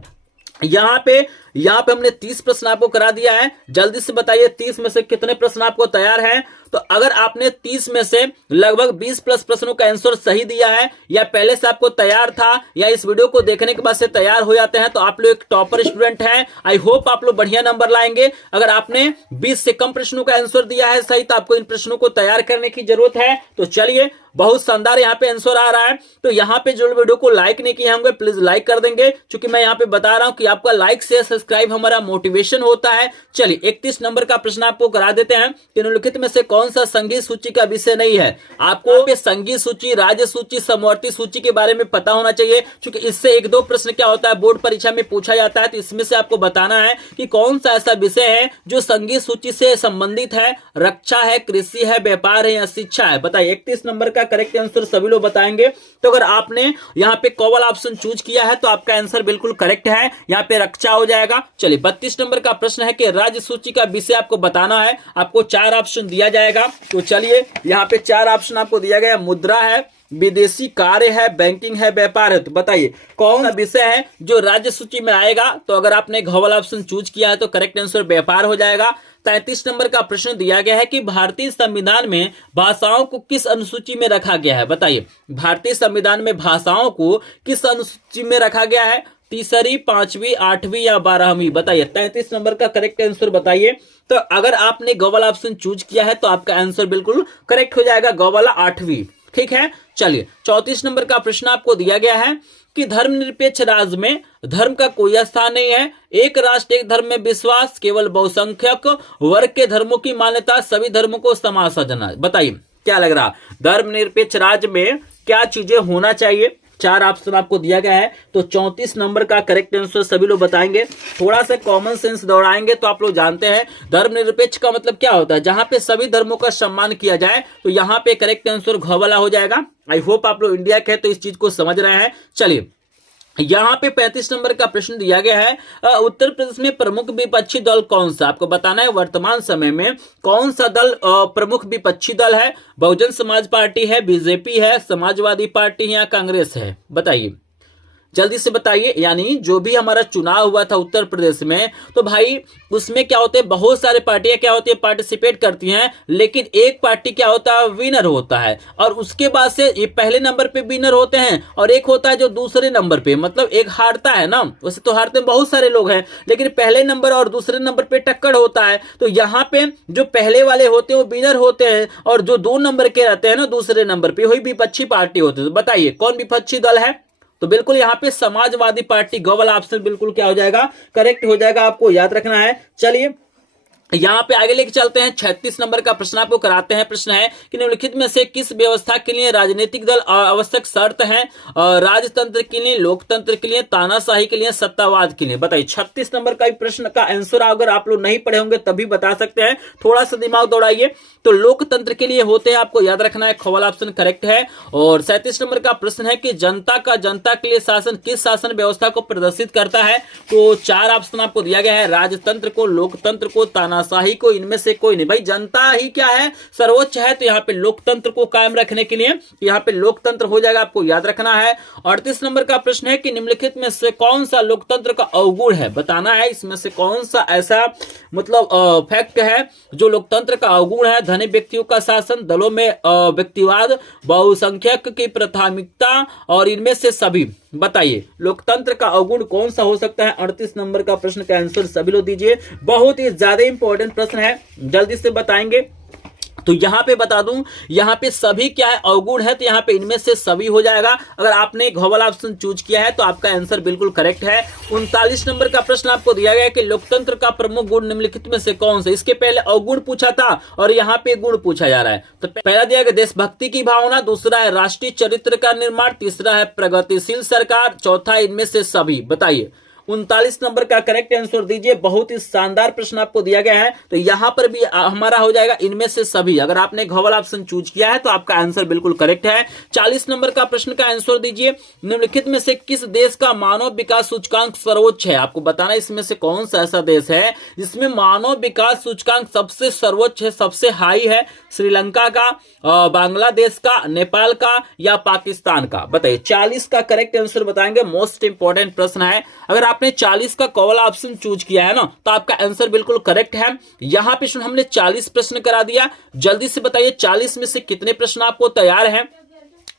यहाँ पे यहाँ पे हमने 30 प्रश्न आपको करा दिया है। जल्दी से बताइए 30 में से कितने प्रश्न आपको तैयार हैं। तो अगर आपने 30 में से लगभग 20 प्लस प्रश्नों का आंसर सही दिया है, या पहले से आपको तैयार था, या इस वीडियो को देखने के बाद से तैयार हो जाते हैं, तो आप लोग एक टॉपर स्टूडेंट हैं। आई होप आप लोग बढ़िया नंबर लाएंगे। अगर आपने 20 से कम प्रश्नों का आंसर दिया है सही, तो आपको इन प्रश्नों को तैयार करने की जरूरत है। तो चलिए, बहुत शानदार यहाँ पे आंसर आ रहा है। तो यहाँ पे जो वीडियो को लाइक नहीं किए होंगे प्लीज लाइक कर देंगे, क्योंकि मैं यहाँ पे बता रहा हूं कि आपका लाइक से सब्सक्राइब हमारा मोटिवेशन होता है। चलिए 31 नंबर का प्रश्न आपको करा देते हैं कि निम्नलिखित में से कौन सा संगीत सूची का विषय नहीं है। आपको संगीत सूची, राज्य सूची, समवर्ती सूची के बारे में पता होना चाहिए, क्योंकि इससे 1-2 प्रश्न क्या होता है बोर्ड परीक्षा में पूछा जाता है। तो इसमें से आपको बताना है कि कौन सा ऐसा विषय है जो संगीत सूची से संबंधित है, रक्षा है, कृषि है, व्यापार है या शिक्षा है। बताइए 31 नंबर का करेक्ट आंसर सभी लोग बताएंगे। तो अगर आपने यहाँ पे कॉवल ऑप्शन चूज किया है तो आपका आंसर बिल्कुल करेक्ट है, यहाँ पे रक्षा हो जाएगा। चलिए 32 नंबर का प्रश्न है कि राज्य सूची का विषय आपको बताना है। आपको 4 ऑप्शन दिया जाएगा। तो चलिए यहाँ पे 4 ऑप्शन आपको दिया गया, मुद्रा है, विदेशी कार्य है, बैंकिंग है, व्यापार है। तो बताइए कौन सा विषय है जो राज्य सूची में आएगा। तो अगर आपने घोवल ऑप्शन चूज किया है तो करेक्ट आंसर व्यापार हो जाएगा। 33 नंबर का प्रश्न दिया गया है कि भारतीय संविधान में भाषाओं को किस अनुसूची में रखा गया है। बताइए भारतीय संविधान में भाषाओं को किस अनुसूची में रखा गया है, तीसरी, 5वीं, 8वीं या 12वीं। बताइए 33 नंबर का करेक्ट आंसर बताइए। तो अगर आपने गो वाला ऑप्शन चूज किया है तो आपका आंसर बिल्कुल करेक्ट हो जाएगा, गो वाला 8वीं। ठीक है। चलिए 34 नंबर का प्रश्न आपको दिया गया है कि धर्मनिरपेक्ष राज्य में धर्म का कोई स्थान नहीं है, एक राष्ट्र एक धर्म में विश्वास, केवल बहुसंख्यक वर्ग के धर्मों की मान्यता, सभी धर्मों को समान समझना। बताइए क्या लग रहा, धर्मनिरपेक्ष राज्य में क्या चीजें होना चाहिए। 4 ऑप्शन आपको दिया गया है। तो 34 नंबर का करेक्ट आंसर सभी लोग बताएंगे। थोड़ा सा कॉमन सेंस दौड़ाएंगे तो आप लोग जानते हैं धर्मनिरपेक्ष का मतलब क्या होता है, जहां पे सभी धर्मों का सम्मान किया जाए। तो यहाँ पे करेक्ट आंसर घ वाला हो जाएगा। आई होप आप लोग इंडिया के हैं तो इस चीज को समझ रहे हैं। चलिए यहाँ पे 35 नंबर का प्रश्न दिया गया है, उत्तर प्रदेश में प्रमुख विपक्षी दल कौन सा। आपको बताना है वर्तमान समय में कौन सा दल प्रमुख विपक्षी दल है। बहुजन समाज पार्टी है, बीजेपी है, समाजवादी पार्टी है या कांग्रेस है। बताइए जल्दी से बताइए। यानी जो भी हमारा चुनाव हुआ था उत्तर प्रदेश में, तो भाई उसमें क्या होते हैं, बहुत सारे पार्टियां क्या होती है पार्टिसिपेट करती हैं, लेकिन एक पार्टी क्या होता है विनर होता है, और उसके बाद से ये पहले नंबर पे विनर होते हैं, और एक होता है जो दूसरे नंबर पे, मतलब एक हारता है ना। वैसे तो हारते बहुत सारे लोग हैं, लेकिन पहले नंबर और दूसरे नंबर पे टक्कर होता है। तो यहाँ पे जो पहले वाले होते हैं वो विनर होते हैं, और जो 2 नंबर के रहते हैं ना दूसरे नंबर पे, वही विपक्षी पार्टी होती है। तो बताइए कौन विपक्षी दल है। तो बिल्कुल यहाँ पे समाजवादी पार्टी, गो वाला ऑप्शन बिल्कुल क्या हो जाएगा, करेक्ट हो जाएगा। आपको याद रखना है। चलिए यहाँ पे आगे लेके चलते हैं। 36 नंबर का प्रश्न आपको कराते हैं। प्रश्न है कि निम्नलिखित में से किस व्यवस्था के लिए राजनीतिक दल आवश्यक शर्त है, राजतंत्र के लिए, लोकतंत्र के लिए, तानाशाही के लिए, सत्तावाद के लिए। बताइए 36 नंबर का प्रश्न का आंसर अगर आप लोग नहीं पढ़े होंगे तभी बता सकते हैं, थोड़ा सा दिमाग दौड़ाइए। तो लोकतंत्र के लिए होते हैं, आपको याद रखना है, खवाला ऑप्शन करेक्ट है। और 37 नंबर का प्रश्न है कि जनता का जनता के लिए शासन किस शासन व्यवस्था को प्रदर्शित करता है। तो 4 ऑप्शन आपको दिया गया है, राजतंत्र को, लोकतंत्र को, तानाशाही को, इनमें से कोई नहीं। भाई जनता ही क्या है, सर्वोच्च है, तो यहाँ पे लोकतंत्र को कायम रखने के लिए यहाँ पे लोकतंत्र हो जाएगा, आपको याद रखना है। 38 नंबर का प्रश्न है कि निम्नलिखित में से कौन सा लोकतंत्र का अवगुण है। बताना है इसमें से कौन सा ऐसा मतलब फैक्ट है जो लोकतंत्र का अवगुण है। धनी व्यक्तियों का शासन, दलों में व्यक्तिवाद, बहुसंख्यक की प्राथमिकता, और इनमें से सभी। बताइए लोकतंत्र का अवगुण कौन सा हो सकता है। 38 नंबर का प्रश्न का आंसर सभी लोग दीजिए, बहुत ही ज्यादा इंपॉर्टेंट प्रश्न है, जल्दी से बताएंगे। तो यहाँ पे बता दूं, यहाँ पे सभी क्या है अवगुण है, तो यहाँ पे इनमें से सभी हो जाएगा। अगर आपने घोवल ऑप्शन चूज किया है तो आपका आंसर बिल्कुल करेक्ट है। 39 नंबर का प्रश्न आपको दिया गया है कि लोकतंत्र का प्रमुख गुण निम्नलिखित में से कौन सा। इसके पहले अवगुण पूछा था और यहाँ पे गुण पूछा जा रहा है। तो पहला दिया गया देशभक्ति की भावना, दूसरा है राष्ट्रीय चरित्र का निर्माण, तीसरा है प्रगतिशील सरकार, चौथा इनमें से सभी। बताइए 39 नंबर का करेक्ट आंसर दीजिए, बहुत ही शानदार प्रश्न आपको दिया गया है। तो यहां पर भी हमारा हो जाएगा इनमें से सभी। अगर आपने घोवल ऑप्शन चूज किया है तो आपका आंसर बिल्कुल करेक्ट है। 40 नंबर का प्रश्न का आंसर दीजिए, निम्नलिखित में से किस देश का मानव विकास सूचकांक सर्वोच्च है। आपको बताना इसमें से कौन सा ऐसा देश है जिसमें मानव विकास सूचकांक सबसे सर्वोच्च है, सबसे हाई है। श्रीलंका का, बांग्लादेश का, नेपाल का या पाकिस्तान का। बताइए 40 का करेक्ट आंसर बताएंगे, मोस्ट इंपॉर्टेंट प्रश्न है। अगर आपने 40 का क वाला ऑप्शन चूज किया है ना, तो आपका आंसर बिल्कुल करेक्ट है। यहां पे हमने 40 प्रश्न करा दिया। जल्दी से बताइए 40 में से कितने प्रश्न आपको तैयार हैं,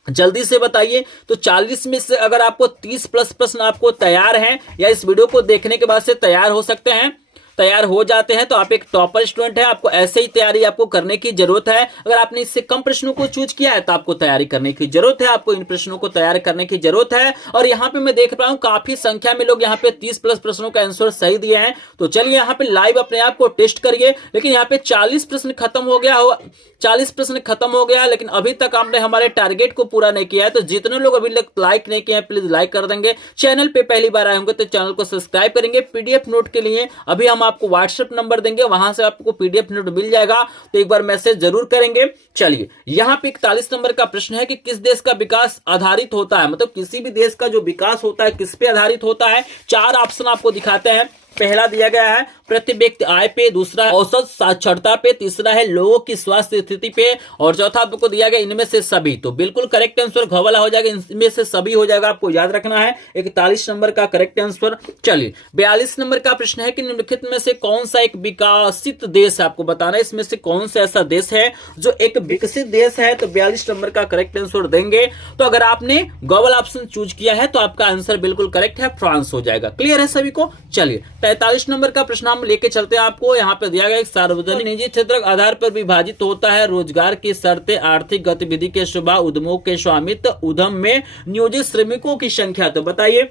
जल्दी से बताइए। तो 40 में से अगर आपको 30 प्लस प्रश्न आपको तैयार हैं या इस वीडियो को देखने के बाद से तैयार हो सकते हैं, तैयार हो जाते हैं, तो आप एक टॉपर स्टूडेंट है। आपको ऐसे ही तैयारी आपको करने की जरूरत है। अगर आपने इससे कम प्रश्नों को चूज किया है तो आपको तैयारी करने की जरूरत है, आपको इन प्रश्नों को तैयार करने की जरूरत है। और यहाँ पे मैं देख रहा हूं काफी संख्या में लोग यहाँ पे 30 प्लस प्रश्नों का आंसर सही दिए हैं। तो चलिए यहाँ पे लाइव अपने आप को टेस्ट करिए। लेकिन यहाँ पे 40 प्रश्न खत्म हो गया हो, 40 प्रश्न खत्म हो गया, लेकिन अभी तक आपने हमारे टारगेट को पूरा नहीं किया है। तो जितने लोग अभी तक लाइक नहीं किए हैं प्लीज लाइक कर देंगे। चैनल पे पहली बार आए होंगे तो चैनल को सब्सक्राइब करेंगे। पीडीएफ नोट के लिए अभी हम आपको व्हाट्सएप नंबर देंगे, वहां से आपको पीडीएफ नोट मिल जाएगा, तो एक बार मैसेज जरूर करेंगे। चलिए यहाँ पे 41 नंबर का प्रश्न है कि किस देश का विकास आधारित होता है, मतलब किसी भी देश का जो विकास होता है किस पे आधारित होता है। 4 ऑप्शन आपको दिखाते हैं। पहला दिया गया है प्रति व्यक्ति आय पे, दूसरा औसत साक्षरता पे, तीसरा है लोगों की स्वास्थ्य स्थिति पे, और चौथा आपको दिया गया इनमें से सभी। तो बिल्कुल करेक्ट आंसर घ वाला हो जाएगा, इनमें से सभी हो जाएगा, आपको याद रखना है। 41 नंबर का करेक्ट आंसर। चलिए 42 नंबर का प्रश्न है कि निम्नलिखित में से कौन सा एक विकसित देश है, आपको बताना है इसमें से कौन सा ऐसा देश है जो एक विकसित देश है। तो 42 नंबर का करेक्ट आंसर देंगे। तो अगर आपने ग वाला ऑप्शन चूज किया है तो आपका आंसर बिल्कुल करेक्ट है, फ्रांस हो जाएगा। क्लियर है सभी को। चलिए 43 नंबर का प्रश्न हम लेके चलते हैं आपको। यहाँ पे दिया गया एक सार्वजनिक निजी क्षेत्र आधार पर विभाजित होता है, रोजगार की शर्तें, आर्थिक गतिविधि के स्वभाव, उद्यमों के स्वामित्व, उद्यम में नियोजित श्रमिकों की संख्या। तो बताइए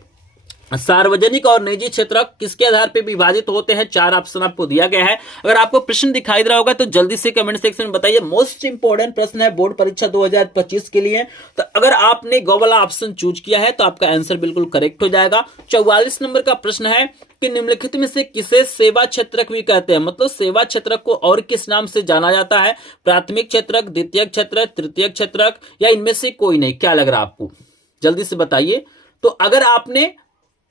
सार्वजनिक और निजी क्षेत्र किसके आधार पर विभाजित होते हैं। 4 ऑप्शन आपको दिया गया है। अगर आपको प्रश्न दिखाई दे रहा होगा तो जल्दी से कमेंट सेक्शन में बताइए। मोस्ट इंपोर्टेंट प्रश्न है बोर्ड परीक्षा 2025 के लिए। तो अगर आपने ग वाला ऑप्शन चूज किया है तो आपका आंसर बिल्कुल करेक्ट हो जाएगा। 44 नंबर का प्रश्न है कि निम्नलिखित में से किसे सेवा क्षेत्रक भी कहते हैं, मतलब सेवा क्षेत्रक को और किस नाम से जाना जाता है। प्राथमिक क्षेत्रक, द्वितीय क्षेत्रक, तृतीय क्षेत्रक, या इनमें से कोई नहीं। क्या लग रहा है आपको, जल्दी से बताइए। तो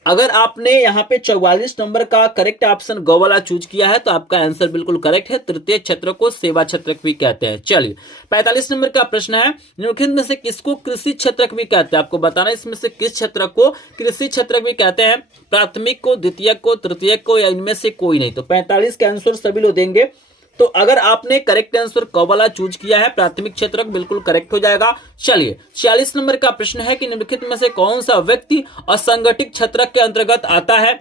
अगर आपने यहाँ पे 44 नंबर का करेक्ट ऑप्शन ग वाला चूज किया है तो आपका आंसर बिल्कुल करेक्ट है। तृतीय क्षेत्र को सेवा क्षेत्रक भी कहते हैं। चलिए 45 नंबर का प्रश्न है निम्नलिखित में से किसको कृषि क्षेत्रक भी कहते हैं। आपको बताना है इसमें से किस क्षेत्र को कृषि क्षेत्रक भी कहते हैं। प्राथमिक को, द्वितीय को, तृतीय को, या इनमें से कोई नहीं। तो 45 का आंसर सभी लोग देंगे। तो अगर आपने करेक्ट आंसर क वाला चूज किया है प्राथमिक क्षेत्रक बिल्कुल करेक्ट हो जाएगा। चलिए 46 नंबर का प्रश्न है कि निम्नलिखित में से कौन सा व्यक्ति असंगठित क्षेत्रक के अंतर्गत आता है।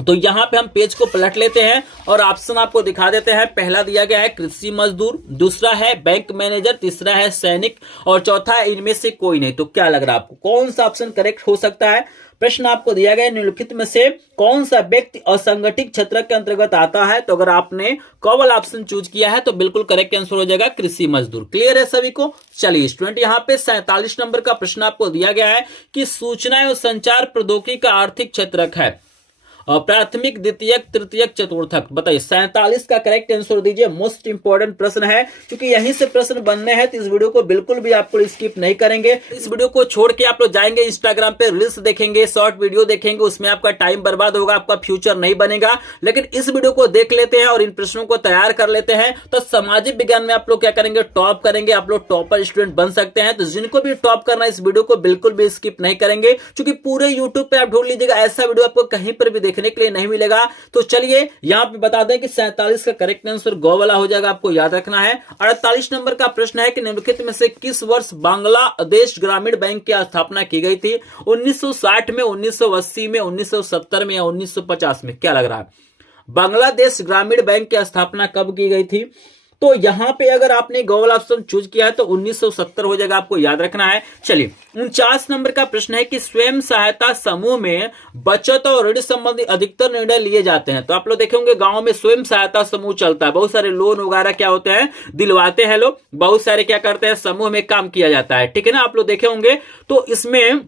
तो यहाँ पे हम पेज को पलट लेते हैं और ऑप्शन आपको दिखा देते हैं। पहला दिया गया है कृषि मजदूर, दूसरा है बैंक मैनेजर, तीसरा है सैनिक, और चौथा है इनमें से कोई नहीं। तो क्या लग रहा है आपको कौन सा ऑप्शन करेक्ट हो सकता है। प्रश्न आपको दिया गया निम्नलिखित में से कौन सा व्यक्ति असंगठित क्षेत्र के अंतर्गत आता है। तो अगर आपने क वाला ऑप्शन चूज किया है तो बिल्कुल करेक्ट आंसर हो जाएगा कृषि मजदूर। क्लियर है सभी को। चलिए स्टूडेंट यहाँ पे 47 नंबर का प्रश्न आपको दिया गया है कि सूचना एवं संचार प्रौद्योगिकी का आर्थिक क्षेत्रक है प्राथमिक, द्वितीयक, तृतीयक, चतुर्थक। बताइए 47 का करेक्ट आंसर दीजिए। मोस्ट इंपोर्टेंट प्रश्न है क्योंकि यहीं से प्रश्न बनने हैं, तो इस वीडियो को बिल्कुल भी आपको स्किप नहीं करेंगे। इस वीडियो को छोड़ के आप लोग जाएंगे इंस्टाग्राम पे रील्स देखेंगे, शॉर्ट वीडियो देखेंगे, उसमें आपका टाइम बर्बाद होगा, आपका फ्यूचर नहीं बनेगा। लेकिन इस वीडियो को देख लेते हैं और इन प्रश्नों को तैयार कर लेते हैं तो सामाजिक विज्ञान में आप लोग क्या करेंगे, टॉप करेंगे, आप लोग टॉपर स्टूडेंट बन सकते हैं। तो जिनको भी टॉप करना है इस वीडियो को बिल्कुल भी स्किप नहीं करेंगे, क्योंकि पूरे यूट्यूब पे आप ढूंढ लीजिएगा ऐसा वीडियो आपको कहीं पर भी देखने के लिए नहीं मिलेगा। तो चलिए यहां पे बता दें कि 47 का करेक्ट आंसर ग वाला हो जाएगा, आपको याद रखना है। 48 नंबर का प्रश्न है कि निम्नलिखित में से किस वर्ष बांग्लादेश ग्रामीण बैंक की स्थापना की गई थी। 1960 में, 1980 में, 1970 में, या 1950 में। क्या लग रहा है बांग्लादेश ग्रामीण बैंक की स्थापना कब की गई थी। तो यहां पे अगर आपने ग वाला ऑप्शन चूज किया है तो 1970 हो जाएगा, आपको याद रखना है। चलिए 49 नंबर का प्रश्न है कि स्वयं सहायता समूह में बचत और ऋण संबंधी अधिकतर निर्णय लिए जाते हैं। तो आप लोग देखे होंगे गांव में स्वयं सहायता समूह चलता है, बहुत सारे लोन वगैरह क्या होते हैं दिलवाते हैं लोग, बहुत सारे क्या करते हैं समूह में काम किया जाता है, ठीक है ना, आप लोग देखे होंगे। तो इसमें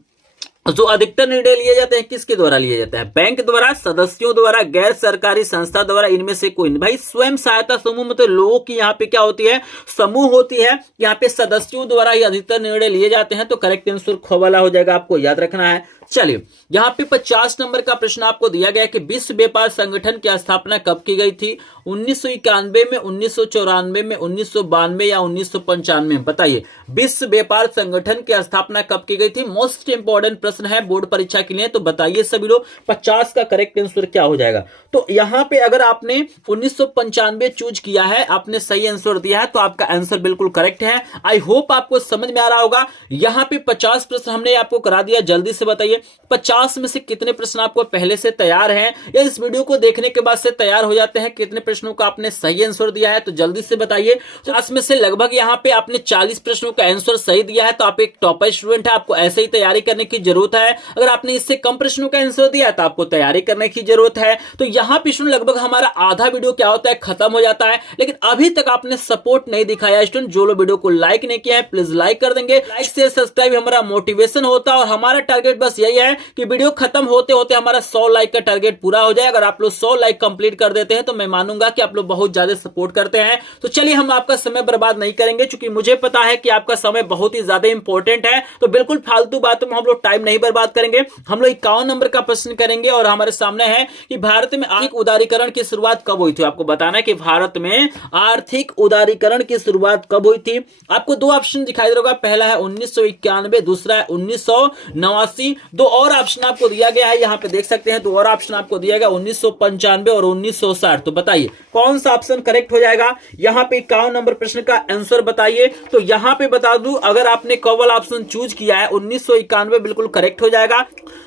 जो अधिकतर निर्णय लिए जाते हैं किसके द्वारा लिए जाते हैं, बैंक द्वारा, सदस्यों द्वारा, गैर सरकारी संस्था द्वारा, इनमें से कोई नहीं। भाई स्वयं सहायता समूह मतलब लोगों की यहाँ पे क्या होती है, समूह होती है, यहाँ पे सदस्यों द्वारा ही अधिकतर निर्णय लिए जाते हैं। तो करेक्ट आंसर ख वाला हो जाएगा, आपको याद रखना है। चलिए यहाँ पे 50 नंबर का प्रश्न आपको दिया गया है कि विश्व व्यापार संगठन की स्थापना कब की गई थी। 1991 में, 1994 में, 1992 या 1995 में। बताइए विश्व व्यापार संगठन की स्थापना कब की गई थी। मोस्ट इंपोर्टेंट प्रश्न है बोर्ड परीक्षा के लिए। तो बताइए सभी लोग 50 का करेक्ट आंसर क्या हो जाएगा। तो यहां पे अगर आपने 1995 चूज किया है, आपने सही आंसर दिया है, तो आपका आंसर बिल्कुल करेक्ट है। आई होप आपको समझ में आ रहा होगा। यहां पे 50 प्रश्न हमने आपको करा दिया। जल्दी से बताइए 50 में से कितने प्रश्न आपको पहले से तैयार हैं या इस वीडियो को देखने के बाद से तैयार हो जाते हैं। कितने प्रश्नों का आपने सही आंसर दिया है, तो जल्दी से बताइए। 50 में से लगभग यहां पे आपने 40 प्रश्नों का आंसर सही दिया है, तो आप एक टॉपर स्टूडेंट है। आपको ऐसे ही तैयारी करने की जरूरत है। अगर आपने इससे कम प्रश्नों का आंसर दिया है तो आपको तैयारी करने की जरूरत है। तो यहां पे लगभग हमारा आधा वीडियो क्या होता है, खत्म हो जाता है। लेकिन अभी तक आपने सपोर्ट नहीं दिखाया स्टूडेंट, जो लोग वीडियो को लाइक नहीं किया है प्लीज लाइक कर देंगे। लाइक शेयर सब्सक्राइब हमारा मोटिवेशन होता है और हमारा टारगेट बस यही है कि वीडियो खत्म होते होते हमारा 100 लाइक का टारगेट पूरा हो जाए। अगर आप लोग 100 लाइक कंप्लीट कर देते हैं तो मैं मानूंगा कि आप लोग बहुत ज्यादा सपोर्ट करते हैं। तो चलिए हम आपका समय बर्बाद नहीं करेंगे, क्योंकि मुझे पता है कि आपका समय बहुत ही ज्यादा इंपॉर्टेंट है। तो बिल्कुल फालतू बातों में हम लोग टाइम नहीं बर्बाद करेंगे। हम लोग 51 नंबर का प्रश्न करेंगे और हमारे सामने है कि भारत में आर्थिक उदारीकरण की शुरुआत कब हुई थी। आपको बताना है कि भारत में आर्थिक उदारीकरण की शुरुआत कब हुई थी। आपको दो ऑप्शन दिखाई दे रहा, पहला है 1991, दूसरा है 1989। दो और ऑप्शन आपको दिया गया है, यहां पे देख सकते हैं। दो और ऑप्शन आपको दिया गया 1995 और 1960। तो बताइए कौन सा ऑप्शन करेक्ट हो जाएगा। यहां पे 51 नंबर प्रश्न का आंसर बताइए। तो यहां पे बता दूं, अगर आपने कवल ऑप्शन चूज किया है 1991 बिल्कुल करेक्ट हो जाएगा।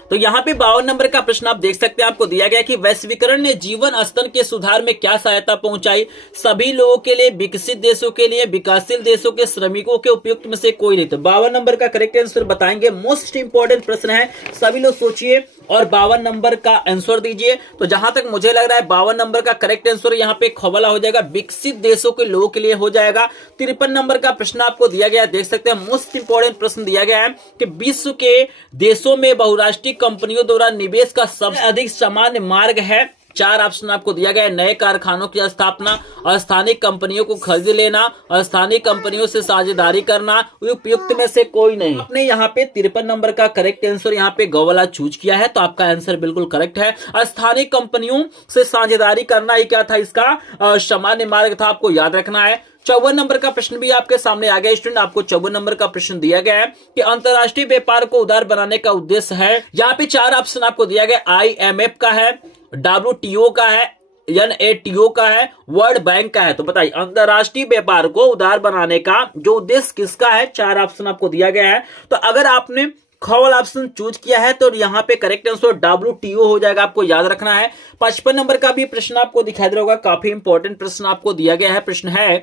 तो यहाँ पे 52 नंबर का प्रश्न आप देख सकते हैं, आपको दिया गया कि वैश्वीकरण ने जीवन स्तर के सुधार में क्या सहायता पहुंचाई। सभी लोगों के लिए, विकसित देशों के लिए, विकासशील देशों के श्रमिकों के उपयुक्त में से कोई नहीं। तो 52 नंबर का करेक्ट आंसर बताएंगे। मोस्ट इंपॉर्टेंट प्रश्न है, सभी लोग सोचिए और 52 नंबर का आंसर दीजिए। तो जहां तक मुझे लग रहा है 52 नंबर का करेक्ट आंसर यहाँ पे खबला हो जाएगा, विकसित देशों के लोगों के लिए हो जाएगा। 53 नंबर का प्रश्न आपको दिया गया है, देख सकते हैं। मोस्ट इंपॉर्टेंट प्रश्न दिया गया है कि विश्व के देशों में बहुराष्ट्रीय कंपनियों द्वारा निवेश का सबसे अधिक सामान्य मार्ग है। 4 ऑप्शन आपको दिया गया है, नए कारखानों की स्थापना, स्थानीय कंपनियों को खरीद लेना, स्थानीय कंपनियों से साझेदारी करना, उपयुक्त में से कोई नहीं। आपने यहाँ पे 53 नंबर का करेक्ट आंसर यहाँ पे गौवाला चूज किया है, तो आपका आंसर बिल्कुल करेक्ट है। स्थानीय कंपनियों से साझेदारी करना ही क्या था, इसका सामान्य मार्ग था, आपको याद रखना है। 54 नंबर का प्रश्न भी आपके सामने आ गया स्टूडेंट। आपको 54 नंबर का प्रश्न दिया गया है कि अंतरराष्ट्रीय व्यापार को उदार बनाने का उद्देश्य है। यहाँ पे 4 ऑप्शन आपको दिया गया, IMF का है, WTO का है, NATO का है, वर्ल्ड बैंक का है। तो बताइए अंतरराष्ट्रीय व्यापार को उदार बनाने का जो उद्देश्य किसका है। 4 ऑप्शन आपको दिया गया है। तो अगर आपने खवल ऑप्शन चूज किया है तो यहाँ पे करेक्ट आंसर WTO हो जाएगा, आपको याद रखना है। 55 नंबर का भी प्रश्न आपको दिखाई दे रहा होगा, काफी इंपॉर्टेंट प्रश्न आपको दिया गया है। प्रश्न है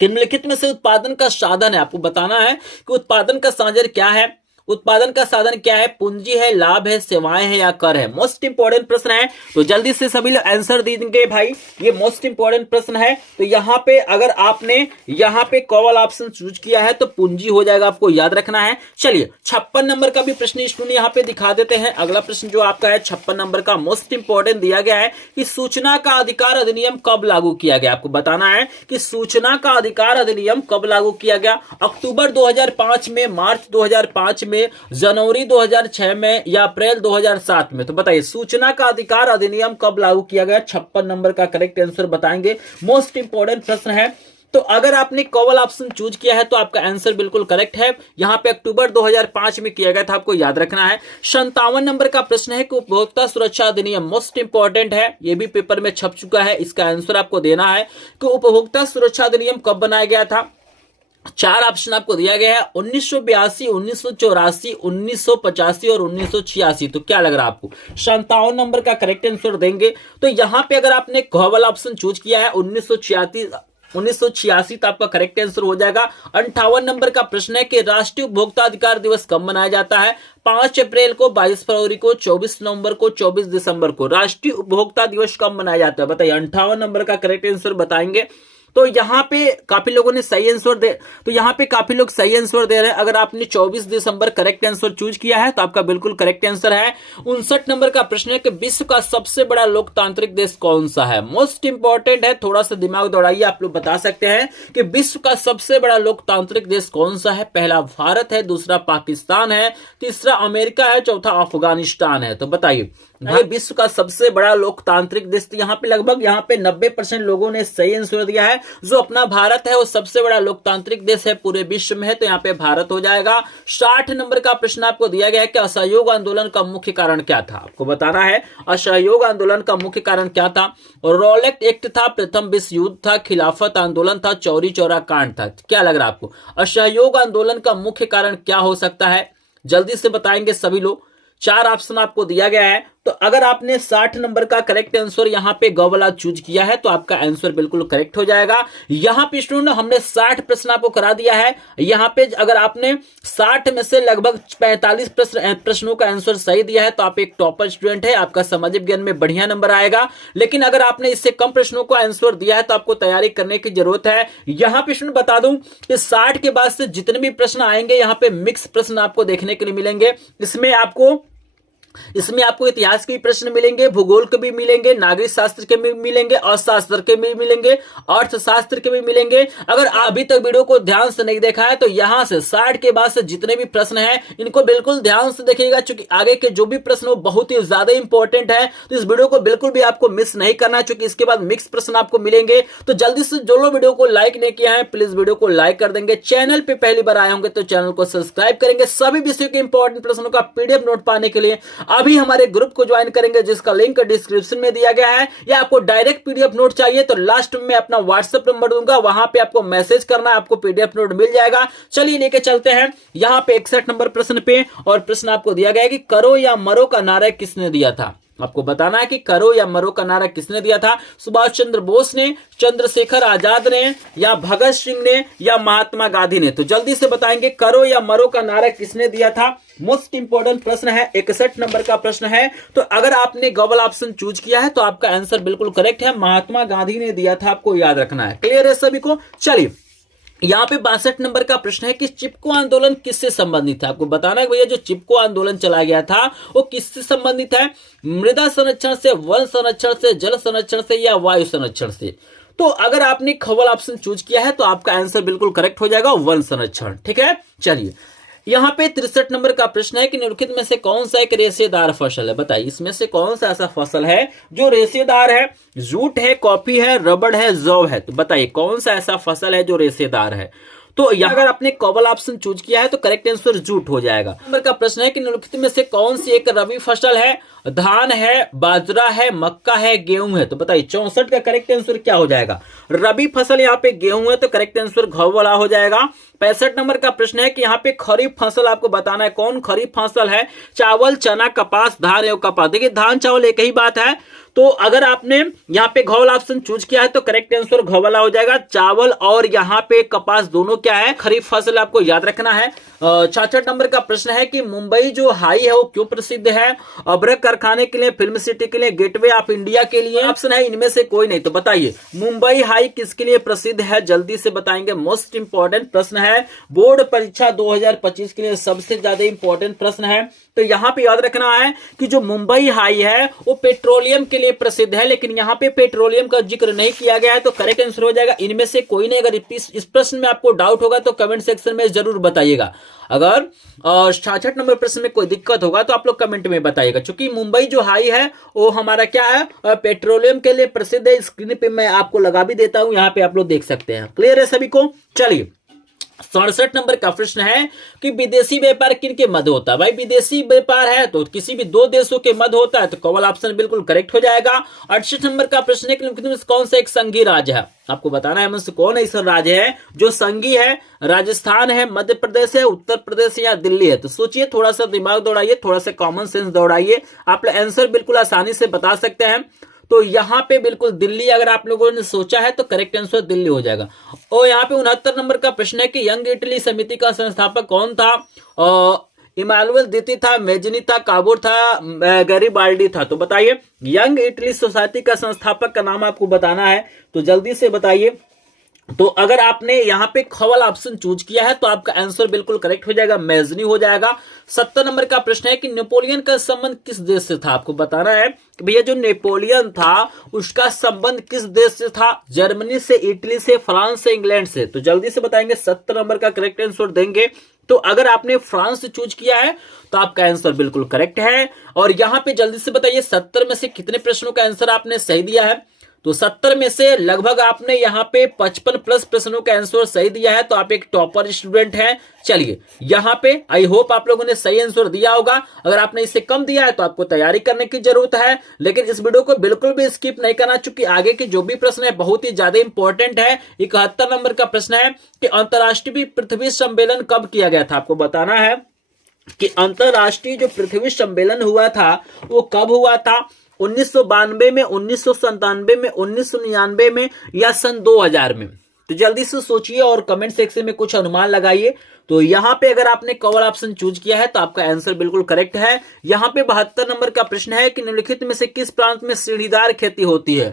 निम्नलिखित में से उत्पादन का साधन है। आपको बताना है कि उत्पादन का साधन क्या है। उत्पादन का साधन क्या है, पूंजी है, लाभ है, सेवाएं है या कर है। मोस्ट इंपॉर्टेंट प्रश्न है, तो जल्दी से सभी लोग आंसर दे देंगे भाई, ये मोस्ट इंपॉर्टेंट प्रश्न है। तो यहाँ पे अगर आपने यहाँ पे कवल ऑप्शन चूज किया है तो पूंजी हो जाएगा, आपको याद रखना है। चलिए 56 नंबर का भी प्रश्न स्टूडेंट यहाँ पे दिखा देते हैं। अगला प्रश्न जो आपका है 56 नंबर का मोस्ट इंपॉर्टेंट दिया गया है कि सूचना का अधिकार अधिनियम कब लागू किया गया। आपको बताना है कि सूचना का अधिकार अधिनियम कब लागू किया गया। अक्टूबर 2005 में, मार्च 2005 में, जनवरी 2006 में या अप्रैल 2007 में। तो बताइए सूचना का अधिकार अधिनियम कब लागू किया गया। 56 नंबर का करेक्ट आंसर बताएंगे, मोस्ट इंपॉर्टेंट प्रश्न है। तो अगर आपने कवल ऑप्शन चूज किया है तो आपका आंसर बिल्कुल करेक्ट है। यहां पे अक्टूबर 2005 में किया गया था, आपको याद रखना है। 57 नंबर का प्रश्न है कि उपभोक्ता सुरक्षा अधिनियम, मोस्ट इंपॉर्टेंट है, ये भी पेपर में छप चुका है। इसका आंसर आपको देना है कि उपभोक्ता सुरक्षा अधिनियम कब बनाया गया था। 4 ऑप्शन आपको दिया गया है, 1982, 1984, 1985 और 1986। तो क्या लग रहा है आपको, 57 नंबर का करेक्ट आंसर देंगे। तो यहां पे अगर आपने कवल ऑप्शन चूज किया है 1986 तो आपका करेक्ट आंसर हो जाएगा। 58 नंबर का प्रश्न है कि राष्ट्रीय उपभोक्ता अधिकार दिवस कब मनाया जाता है। 5 अप्रैल को, 22 फरवरी को, 24 नवंबर को, 24 दिसंबर को राष्ट्रीय उपभोक्ता दिवस कब मनाया जाता है। बताइए 58 नंबर का करेक्ट आंसर बताएंगे। तो यहाँ पे काफी लोगों ने सही आंसर तो यहाँ पे काफी लोग सही आंसर दे रहे हैं। अगर आपने 24 दिसंबर करेक्ट आंसर चूज किया है तो आपका बिल्कुल करेक्ट आंसर है। 59 नंबर का प्रश्न है कि विश्व का सबसे बड़ा लोकतांत्रिक देश कौन सा है। मोस्ट इंपॉर्टेंट है, थोड़ा सा दिमाग दौड़ाइए, आप लोग बता सकते हैं कि विश्व का सबसे बड़ा लोकतांत्रिक देश कौन सा है। पहला भारत है, दूसरा पाकिस्तान है, तीसरा अमेरिका है, चौथा अफगानिस्तान है। तो बताइए ये विश्व का सबसे बड़ा लोकतांत्रिक देश, तो यहाँ पे लगभग 90% लोगों ने सही आंसर दिया है। जो अपना भारत है वो सबसे बड़ा लोकतांत्रिक देश है पूरे विश्व में है, तो यहाँ पे भारत हो जाएगा। 60 नंबर का प्रश्न आपको दिया गया है कि असहयोग आंदोलन का मुख्य कारण क्या था, आपको बताना है असहयोग आंदोलन का मुख्य कारण क्या था। और रॉलेट एक्ट था, प्रथम विश्व युद्ध था, खिलाफत आंदोलन था, चौरी चौरा कांड था। क्या लग रहा है आपको असहयोग आंदोलन का मुख्य कारण क्या हो सकता है? जल्दी से बताएंगे सभी लोग। 4 ऑप्शन आपको दिया गया है, तो अगर आपने 60 नंबर का करेक्ट आंसर यहाँ पे ग वाला चूज किया है तो आपका आंसर बिल्कुल करेक्ट हो जाएगा। यहाँ पे स्टूडेंट हमने 60 प्रश्न आपको करा दिया है। यहाँ पे अगर आपने 60 में से लगभग 45 प्रश्नों का आंसर सही दिया है तो आप एक टॉपर स्टूडेंट है, आपका सामाजिक विज्ञान में बढ़िया नंबर आएगा। लेकिन अगर आपने इससे कम प्रश्नों का आंसर दिया है तो आपको तैयारी करने की जरूरत है। यहाँ पे स्टूडेंट बता दूं कि 60 के बाद से जितने भी प्रश्न आएंगे यहाँ पे मिक्स प्रश्न आपको देखने के लिए मिलेंगे। इसमें आपको इतिहास के भी प्रश्न मिलेंगे, भूगोल के भी मिलेंगे, नागरिक शास्त्र के भी मिलेंगे, अर्थशास्त्र के भी मिलेंगे, अर्थशास्त्र के भी मिलेंगे। अगर अभी तक वीडियो को ध्यान से नहीं देखा है तो यहां से 60 के बाद से जितने भी प्रश्न हैं इनको बिल्कुल ध्यान से देखिएगा, क्योंकि आगे के जो भी प्रश्न वो बहुत ही ज्यादा इंपॉर्टेंट है। तो इस वीडियो को बिल्कुल भी आपको मिस नहीं करना, क्योंकि इसके बाद मिक्स प्रश्न आपको मिलेंगे। तो जल्दी से जो लोग वीडियो को लाइक नहीं किया है प्लीज वीडियो को लाइक कर देंगे। चैनल पे पहली बार आए होंगे तो चैनल को सब्सक्राइब करेंगे। सभी विषयों के इंपॉर्टेंट प्रश्नों का पीडीएफ नोट पाने के लिए अभी हमारे ग्रुप को ज्वाइन करेंगे, जिसका लिंक डिस्क्रिप्शन में दिया गया है। या आपको डायरेक्ट पीडीएफ नोट चाहिए तो लास्ट में अपना व्हाट्सएप नंबर दूंगा, वहां पे आपको मैसेज करना है, आपको पीडीएफ नोट मिल जाएगा। चलिए लेके चलते हैं यहाँ पे 61 नंबर प्रश्न पे। और प्रश्न आपको दिया गया है कि करो या मरो का नारा किसने दिया था। आपको बताना है कि करो या मरो का नारा किसने दिया था। सुभाष चंद्र बोस ने, चंद्रशेखर आजाद ने, या भगत सिंह ने, या महात्मा गांधी ने। तो जल्दी से बताएंगे करो या मरो का नारा किसने दिया था। मोस्ट इंपोर्टेंट प्रश्न है, 61 नंबर का प्रश्न है। तो अगर आपने गलत ऑप्शन चूज किया है तो आपका आंसर बिल्कुल करेक्ट है, महात्मा गांधी ने दिया था, आपको याद रखना है। क्लियर है सभी को? चलिए यहाँ पे 62 नंबर का प्रश्न है कि चिपको आंदोलन किससे संबंधित है। आपको बताना है भैया जो चिपको आंदोलन चला गया था वो किससे संबंधित है। मृदा संरक्षण से, वन संरक्षण से, जल संरक्षण से, या वायु संरक्षण से। तो अगर आपने खबर ऑप्शन चूज किया है तो आपका आंसर बिल्कुल करेक्ट हो जाएगा, वन संरक्षण। ठीक है, चलिए यहाँ पे 63 नंबर का प्रश्न है कि निम्नलिखित में से कौन सा एक रेशेदार फसल है। बताइए इसमें से कौन सा ऐसा फसल है जो रेशेदार है। जूट है, कॉफी है, रबड़ है, जौ है। तो बताइए कौन सा ऐसा फसल है जो रेशेदार है। तो यहाँ अगर आपने कॉबल ऑप्शन चूज किया है तो करेक्ट आंसर जूट हो जाएगा। नंबर का प्रश्न है कि निम्नलिखित में से कौन सी एक रबी फसल है। धान है, बाजरा है, मक्का है, गेहूं है। तो बताइए 64 का करेक्ट आंसर क्या हो जाएगा। रबी फसल यहाँ पे गेहूं है तो करेक्ट आंसर घ वाला हो जाएगा। 65 नंबर का प्रश्न है कि यहाँ पे खरीफ फसल आपको बताना है कौन खरीफ फसल है। चावल, चना, कपास, धान एवं कपास। देखिए धान चावल एक ही बात है, तो अगर आपने यहाँ पे घ वाला ऑप्शन चूज किया है तो करेक्ट आंसर घ वाला हो जाएगा। चावल और यहाँ पे कपास दोनों क्या है, खरीफ फसल, आपको याद रखना है। 66 नंबर का प्रश्न है कि मुंबई जो हाई है वो क्यों प्रसिद्ध है। अब्रक कारखाने के लिए, फिल्म सिटी के लिए, गेटवे ऑफ इंडिया के लिए। ऑप्शन है इनमें से कोई नहीं। तो बताइए मुंबई हाई किसके लिए प्रसिद्ध है, जल्दी से बताएंगे। मोस्ट इंपॉर्टेंट प्रश्न है, बोर्ड परीक्षा 2025 के लिए सबसे ज्यादा इंपॉर्टेंट प्रश्न है। तो यहाँ पे याद रखना है कि जो मुंबई हाई है वो पेट्रोलियम के लिए प्रसिद्ध है, लेकिन यहाँ पे पेट्रोलियम का जिक्र नहीं किया गया है, तो करेक्ट आंसर हो जाएगा इनमें से कोई नहीं। अगर इस प्रश्न में आपको डाउट होगा तो कमेंट सेक्शन में जरूर बताइएगा। अगर 66 नंबर प्रश्न में कोई दिक्कत होगा तो आप लोग कमेंट में बताइएगा, क्योंकि मुंबई जो हाई है वो हमारा क्या है, पेट्रोलियम के लिए प्रसिद्ध है। स्क्रीन पे मैं आपको लगा भी देता हूं, यहाँ पे आप लोग देख सकते हैं। क्लियर है सभी को? चलिए 67 नंबर का प्रश्न है कि विदेशी व्यापार किन के मध्य होता है। भाई विदेशी व्यापार है तो किसी भी दो देशों के मध्य होता है, तो कॉमन ऑप्शन बिल्कुल करेक्ट हो जाएगा। 68 नंबर का प्रश्न है कि कौन सा एक संघीय राज्य है। आपको बताना है मुझसे कौन ऐसा राज्य है जो संघीय है। राजस्थान है, मध्य प्रदेश है, उत्तर प्रदेश या दिल्ली है। तो सोचिए, थोड़ा सा दिमाग दौड़ाइए, थोड़ा सा कॉमन सेंस दौड़ाइए, आप आंसर बिल्कुल आसानी से बता सकते हैं। तो यहाँ पे बिल्कुल दिल्ली अगर आप लोगों ने सोचा है तो करेक्ट आंसर दिल्ली हो जाएगा। और यहाँ पे 69 नंबर का प्रश्न है कि यंग इटली समिति का संस्थापक कौन था। इमानुएल द्वितीय था, मेजनी था, काबूर था, गैरीबाल्डी था। तो बताइए यंग इटली सोसाइटी का संस्थापक का नाम आपको बताना है, तो जल्दी से बताइए। तो अगर आपने यहाँ पे खवल ऑप्शन चूज किया है तो आपका आंसर बिल्कुल करेक्ट हो जाएगा, मेजनी हो जाएगा। 70 नंबर का प्रश्न है कि नेपोलियन का संबंध किस देश से था। आपको बताना है कि भैया जो नेपोलियन था उसका संबंध किस देश से था। जर्मनी से, इटली से, फ्रांस से, इंग्लैंड से। तो जल्दी से बताएंगे, 70 नंबर का करेक्ट आंसर देंगे तो अगर आपने फ्रांस चूज किया है तो आपका आंसर बिल्कुल करेक्ट है। और यहां पे जल्दी से बताइए 70 में से कितने प्रश्नों का आंसर आपने सही दिया है। तो 70 में से लगभग आपने यहाँ पे 55 प्लस प्रश्नों का आंसर सही दिया है, तो आप एक टॉपर स्टूडेंट हैं। चलिए यहाँ पे आई होप आप लोगों ने सही आंसर दिया होगा। अगर आपने इससे कम दिया है तो आपको तैयारी करने की जरूरत है, लेकिन इस वीडियो को बिल्कुल भी स्किप नहीं करना, चूंकि आगे के जो भी प्रश्न है बहुत ही ज्यादा इंपॉर्टेंट है। 71 नंबर का प्रश्न है कि अंतर्राष्ट्रीय पृथ्वी सम्मेलन कब किया गया था। आपको बताना है कि अंतर्राष्ट्रीय जो पृथ्वी सम्मेलन हुआ था वो कब हुआ था, 1992 में, 1997 में, 1999 में या सन 2000 में। तो जल्दी से सोचिए और कमेंट सेक्शन में कुछ अनुमान लगाइए। तो यहाँ पे अगर आपने कवर ऑप्शन चूज किया है तो आपका आंसर बिल्कुल करेक्ट है। यहाँ पे 72 नंबर का प्रश्न है कि निम्नलिखित में से किस प्रांत में सीढ़ीदार खेती होती है।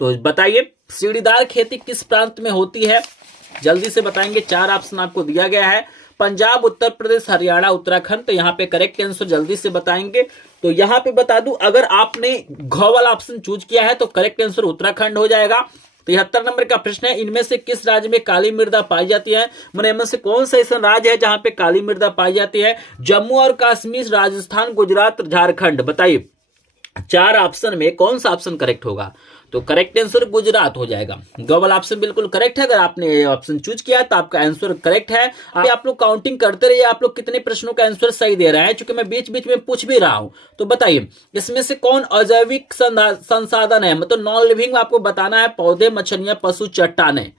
तो बताइए सीढ़ीदार खेती किस प्रांत में होती है, जल्दी से बताएंगे। 4 ऑप्शन आपको दिया गया है, पंजाब, उत्तर प्रदेश, हरियाणा, उत्तराखंड। तो यहाँ पे करेक्ट आंसर जल्दी से बताएंगे। तो यहाँ पे बता दूं अगर आपने घ वाला ऑप्शन चूज किया है तो करेक्ट आंसर उत्तराखंड हो जाएगा। 73 नंबर का प्रश्न है इनमें से किस राज्य में काली मृदा पाई जाती है। मैंने इनमें से कौन सा ऐसा राज्य है जहां पे काली मृदा पाई जाती है। जम्मू और कश्मीर, राजस्थान, गुजरात, झारखंड। बताइए 4 ऑप्शन में कौन सा ऑप्शन करेक्ट होगा। तो करेक्ट आंसर गुजरात हो जाएगा। गवर्नमेंट ऑप्शन बिल्कुल करेक्ट है। अगर आपने ऑप्शन चूज किया तो आपका आंसर करेक्ट है। आप लोग काउंटिंग करते रहिए आप लोग कितने प्रश्नों का आंसर सही दे रहे हैं, क्योंकि मैं बीच बीच में पूछ भी रहा हूं। तो बताइए इसमें से कौन अजैविक संसाधन है, मतलब नॉन लिविंग आपको बताना है, पौधे, मछलियां, पशु, चट्टाने।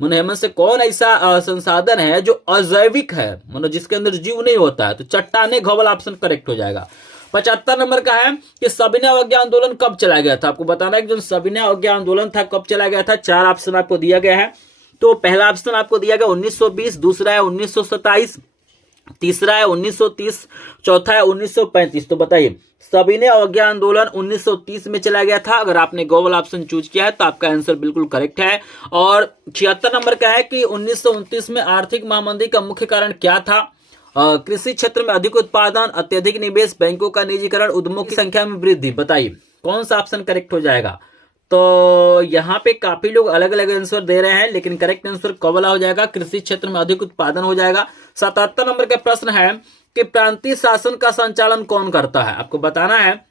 मतलब से कौन ऐसा संसाधन है जो अजैविक है, मतलब जिसके अंदर जीव नहीं होता है। तो चट्टाने घवल ऑप्शन करेक्ट हो जाएगा। 75 नंबर का है कि सविनय अवज्ञा आंदोलन कब चला गया था। आपको बताना है कि जो सविनय अवज्ञा आंदोलन था कब चला गया था। 4 ऑप्शन आपको दिया गया है। तो पहला ऑप्शन आपको दिया गया 1920, दूसरा है 1927, तीसरा है 1930, चौथा है 1935। तो बताइए सविनय अवज्ञा आंदोलन 1930 में चला गया था। अगर आपने गो ऑप्शन चूज किया है तो आपका आंसर बिल्कुल करेक्ट है। और 76 नंबर का है कि 1929 में आर्थिक महामंदी का मुख्य कारण क्या था। कृषि क्षेत्र में अधिक उत्पादन, अत्यधिक निवेश, बैंकों का निजीकरण, उद्यमों की संख्या में वृद्धि। बताइए कौन सा ऑप्शन करेक्ट हो जाएगा। तो यहाँ पे काफी लोग अलग अलग आंसर दे रहे हैं, लेकिन करेक्ट आंसर कौन हो जाएगा, कृषि क्षेत्र में अधिक उत्पादन हो जाएगा। 77 नंबर का प्रश्न है कि प्रांतीय शासन का संचालन कौन करता है। आपको बताना है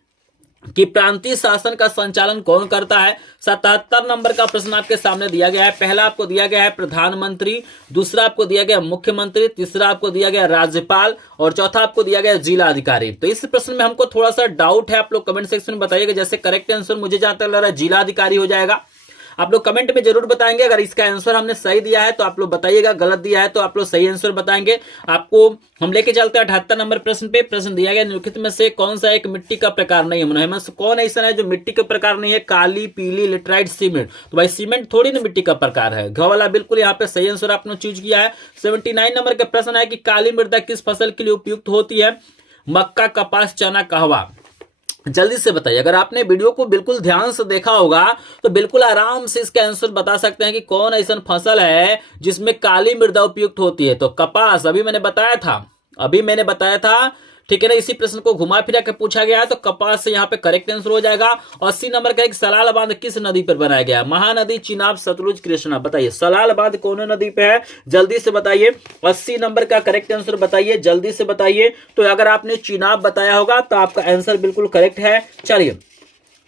कि प्रांतीय शासन का संचालन कौन करता है। 77 नंबर का प्रश्न आपके सामने दिया गया है। पहला आपको दिया गया है प्रधानमंत्री, दूसरा आपको दिया गया मुख्यमंत्री, तीसरा आपको दिया गया राज्यपाल और चौथा आपको दिया गया जिला अधिकारी। तो इस प्रश्न में हमको थोड़ा सा डाउट है, आप लोग कमेंट सेक्शन में बताइएगा। जैसे करेक्ट आंसर मुझे जहां तक लग रहा है जिला अधिकारी हो जाएगा। आप लोग कमेंट में जरूर बताएंगे। अगर इसका आंसर हमने सही दिया है तो आप लोग बताइएगा, गलत दिया है तो आप लोग सही आंसर बताएंगे। आपको हम लेके चलते हैं 78 नंबर प्रश्न पे। प्रश्न दिया गया निम्नलिखित में से कौन सा एक मिट्टी का प्रकार नहीं है। कौन ऐसा है जो मिट्टी का प्रकार नहीं है। काली, पीली, लेटराइट, सीमेंट। तो भाई सीमेंट थोड़ी ना मिट्टी का प्रकार है। घ वाला बिल्कुल यहाँ पे सही आंसर आपने चूज किया है। 79 नंबर का प्रश्न है कि काली मृदा किस फसल के लिए उपयुक्त होती है। मक्का, कपास, चना, कहवा। जल्दी से बताइए। अगर आपने वीडियो को बिल्कुल ध्यान से देखा होगा तो बिल्कुल आराम से इसका आंसर बता सकते हैं कि कौन ऐसा फसल है जिसमें काली मृदा उपयुक्त होती है। तो कपास अभी मैंने बताया था, ठीक है ना। इसी प्रश्न को घुमा फिरा के पूछा गया है तो कपास से यहाँ पे करेक्ट आंसर हो जाएगा। 80 नंबर का एक सलाल बांध किस नदी पर बनाया गया। महानदी, चिनाब, सतलुज, कृष्णा। बताइए सलाल बांध कौन नदी पे है, जल्दी से बताइए। 80 नंबर का करेक्ट आंसर बताइए, जल्दी से बताइए। तो अगर आपने चिनाब बताया होगा तो आपका आंसर बिल्कुल करेक्ट है। चलिए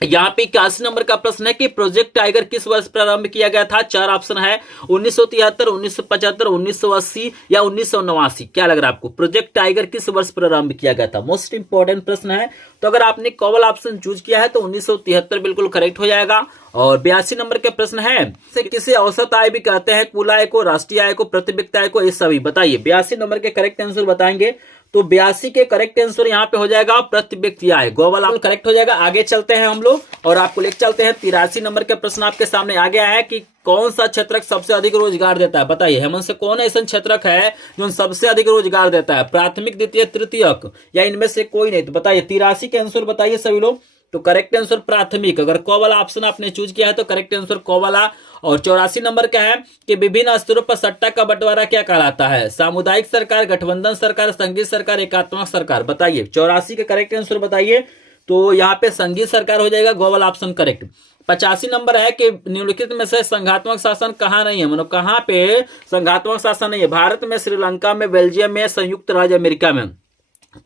यहाँ पे 81 नंबर का प्रश्न है कि प्रोजेक्ट टाइगर किस वर्ष प्रारंभ किया गया था। 4 ऑप्शन है 1973, 1975, 1980 या 1989। क्या लग रहा है आपको, प्रोजेक्ट टाइगर किस वर्ष प्रारंभ किया गया था। मोस्ट इंपॉर्टेंट प्रश्न है। तो अगर आपने कॉवल ऑप्शन चूज किया है तो 1973 बिल्कुल करेक्ट हो जाएगा। और 82 नंबर के प्रश्न है किसे औसत आय भी कहते हैं। कुल आय को, राष्ट्रीय आय को, प्रति व्यक्ति आय को, ये सभी। बताइए 82 नंबर के करेक्ट आंसर बताएंगे। तो 82 के करेक्ट आंसर यहाँ पे हो जाएगा प्रति व्यक्ति आय। गोवाला करेक्ट हो जाएगा। आगे चलते हैं हम लोग और आपको लेकर चलते हैं 83 नंबर का प्रश्न आपके सामने आ गया है कि कौन सा क्षेत्रक सबसे अधिक रोजगार देता है। बताइए हेमंत से कौन ऐसा क्षेत्रक है जो सबसे अधिक रोजगार देता है। प्राथमिक, द्वितीय, तृतीयक या इनमें से कोई नहीं। तो बताइए 83 के आंसर बताइए सभी लोग। तो करेक्ट आंसर प्राथमिक। अगर को वाला ऑप्शन आपने चूज किया है तो करेक्ट आंसर को वाला। और 84 नंबर का है कि विभिन्न स्तरों पर सट्टा का बंटवारा क्या कहलाता है। सामुदायिक सरकार, गठबंधन सरकार, संघीय सरकार, एकात्मक सरकार। बताइए 84 के करेक्ट आंसर बताइए। तो यहाँ पे संघीय सरकार हो जाएगा, गो वाला ऑप्शन करेक्ट। 85 नंबर है कि निम्नलिखित में से संघात्मक शासन कहाँ नहीं है, मतलब कहाँ पे संघात्मक शासन नहीं है? भारत में, श्रीलंका में, बेल्जियम में, संयुक्त राज्य अमेरिका में।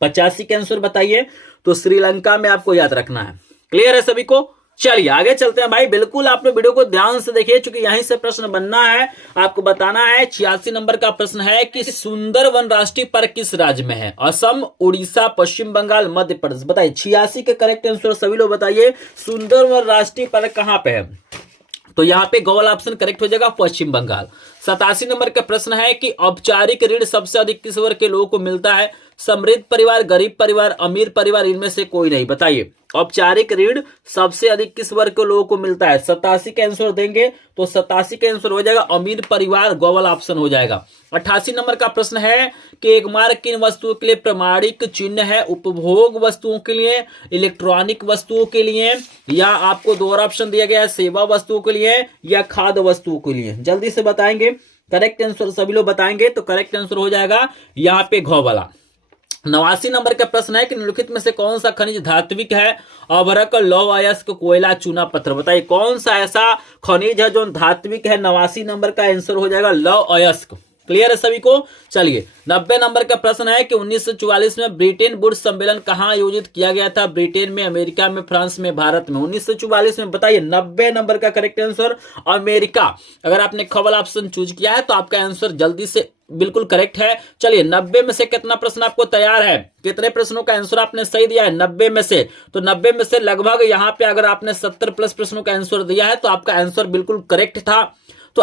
85 के आंसर बताइए। तो श्रीलंका में आपको याद रखना है। क्लियर है सभी को? चलिए आगे चलते हैं भाई। बिल्कुल आपने वीडियो को ध्यान से देखिए, क्योंकि यहीं से प्रश्न बनना है, आपको बताना है। 86 नंबर का प्रश्न है कि सुंदरवन राष्ट्रीय पार्क किस राज्य में है? असम, उड़ीसा, पश्चिम बंगाल, मध्य प्रदेश। बताइए 86 के करेक्ट आंसर सभी लोग बताइए। सुंदरवन राष्ट्रीय पार्क कहां पे है? तो यहाँ पे गौल ऑप्शन करेक्ट हो जाएगा, पश्चिम बंगाल। 87 नंबर का प्रश्न है कि औपचारिक ऋण सबसे अधिक किस वर्ग के लोगों को मिलता है? समृद्ध परिवार, गरीब परिवार, अमीर परिवार, इनमें से कोई नहीं। बताइए औपचारिक ऋण सबसे अधिक किस वर्ग के लोगों को मिलता है? 87 का आंसर देंगे तो 87 का आंसर हो जाएगा अमीर परिवार, गौल ऑप्शन हो जाएगा। 88 नंबर का प्रश्न है कि एक मार्क किन वस्तुओं के लिए प्रमाणिक चिन्ह है? उपभोग वस्तुओं के लिए, इलेक्ट्रॉनिक वस्तुओं के लिए, या आपको दो और ऑप्शन दिया गया है, सेवा वस्तुओं के लिए या खाद्य वस्तुओं के लिए। जल्दी से बताएंगे, करेक्ट आंसर सभी लोग बताएंगे। तो करेक्ट आंसर हो जाएगा यहाँ पे घ वाला। 89 नंबर का प्रश्न है कि निम्नलिखित में से कौन सा खनिज धात्विक है? अभ्रक, लौह अयस्क, कोयला, चूना पत्थर। बताइए कौन सा ऐसा खनिज है जो धात्विक है? 89 नंबर का आंसर हो जाएगा लौह अयस्क। क्लियर है सभी को? चलिए 90 नंबर का प्रश्न है कि 1944 में ब्रिटेन वुड्स सम्मेलन कहां आयोजित किया गया था? ब्रिटेन में, अमेरिका में, फ्रांस में, भारत में। 1944 में। बताइए 90 नंबर का करेक्ट आंसर अमेरिका। अगर आपने खबल ऑप्शन चूज किया है तो आपका आंसर जल्दी से बिल्कुल करेक्ट है। चलिए 90 में से कितना प्रश्न आपको तैयार है? कितने प्रश्नों का आंसर आपने सही दिया है? 90 में से। तो 90 में से लगभग यहाँ पे अगर आपने 70 प्लस प्रश्नों का आंसर दिया है तो आपका आंसर बिल्कुल करेक्ट था। तो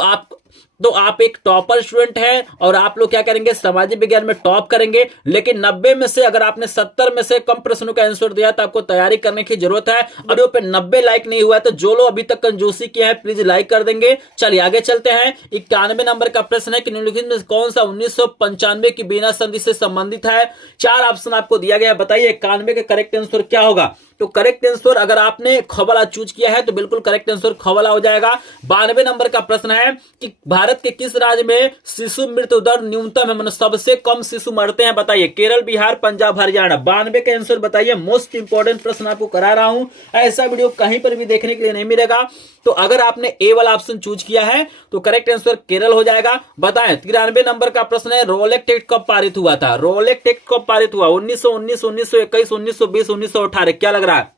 आप एक टॉपर स्टूडेंट है और आप लोग क्या करेंगे? सामाजिक विज्ञान में टॉप करेंगे। लेकिन 90 में से अगर आपने 70 में से कम प्रश्नों का आंसर दिया तो आपको तैयारी करने की जरूरत है। वीडियो पे 90 लाइक नहीं हुआ है तो जो लोग अभी तक कंजूसी किया है प्लीज लाइक कर देंगे। चलिए आगे चलते हैं। 91 नंबर का प्रश्न है कि निम्नलिखित में कौन सा 1995 की वीना संधि से संबंधित है? 4 ऑप्शन आपको दिया गया है। बताइए 91 का करेक्ट आंसर क्या होगा? तो करेक्ट आंसर अगर आपने ख वाला चूज किया है तो बिल्कुल करेक्ट आंसर ख वाला हो जाएगा। 92 नंबर का प्रश्न है कि भारत के किस राज्य में शिशु मृत्यु दर न्यूनतम है, मतलब सबसे कम शिशु मरते हैं? बताइए केरल, बिहार, पंजाब, हरियाणा। 92 का आंसर बताइए। मोस्ट इंपोर्टेंट प्रश्न आपको करा रहा हूं, ऐसा वीडियो कहीं पर भी देखने के लिए नहीं मिलेगा। तो अगर आपने ए वाला ऑप्शन चूज किया है तो करेक्ट आंसर केरल हो जाएगा। बताएं 93 नंबर का प्रश्न है रोलेक्ट एक्ट कब पारित हुआ था? रोलेक्ट एक्ट कब पारित हुआ? 1919, 1921, 1920, 1918। क्या लग रहा है?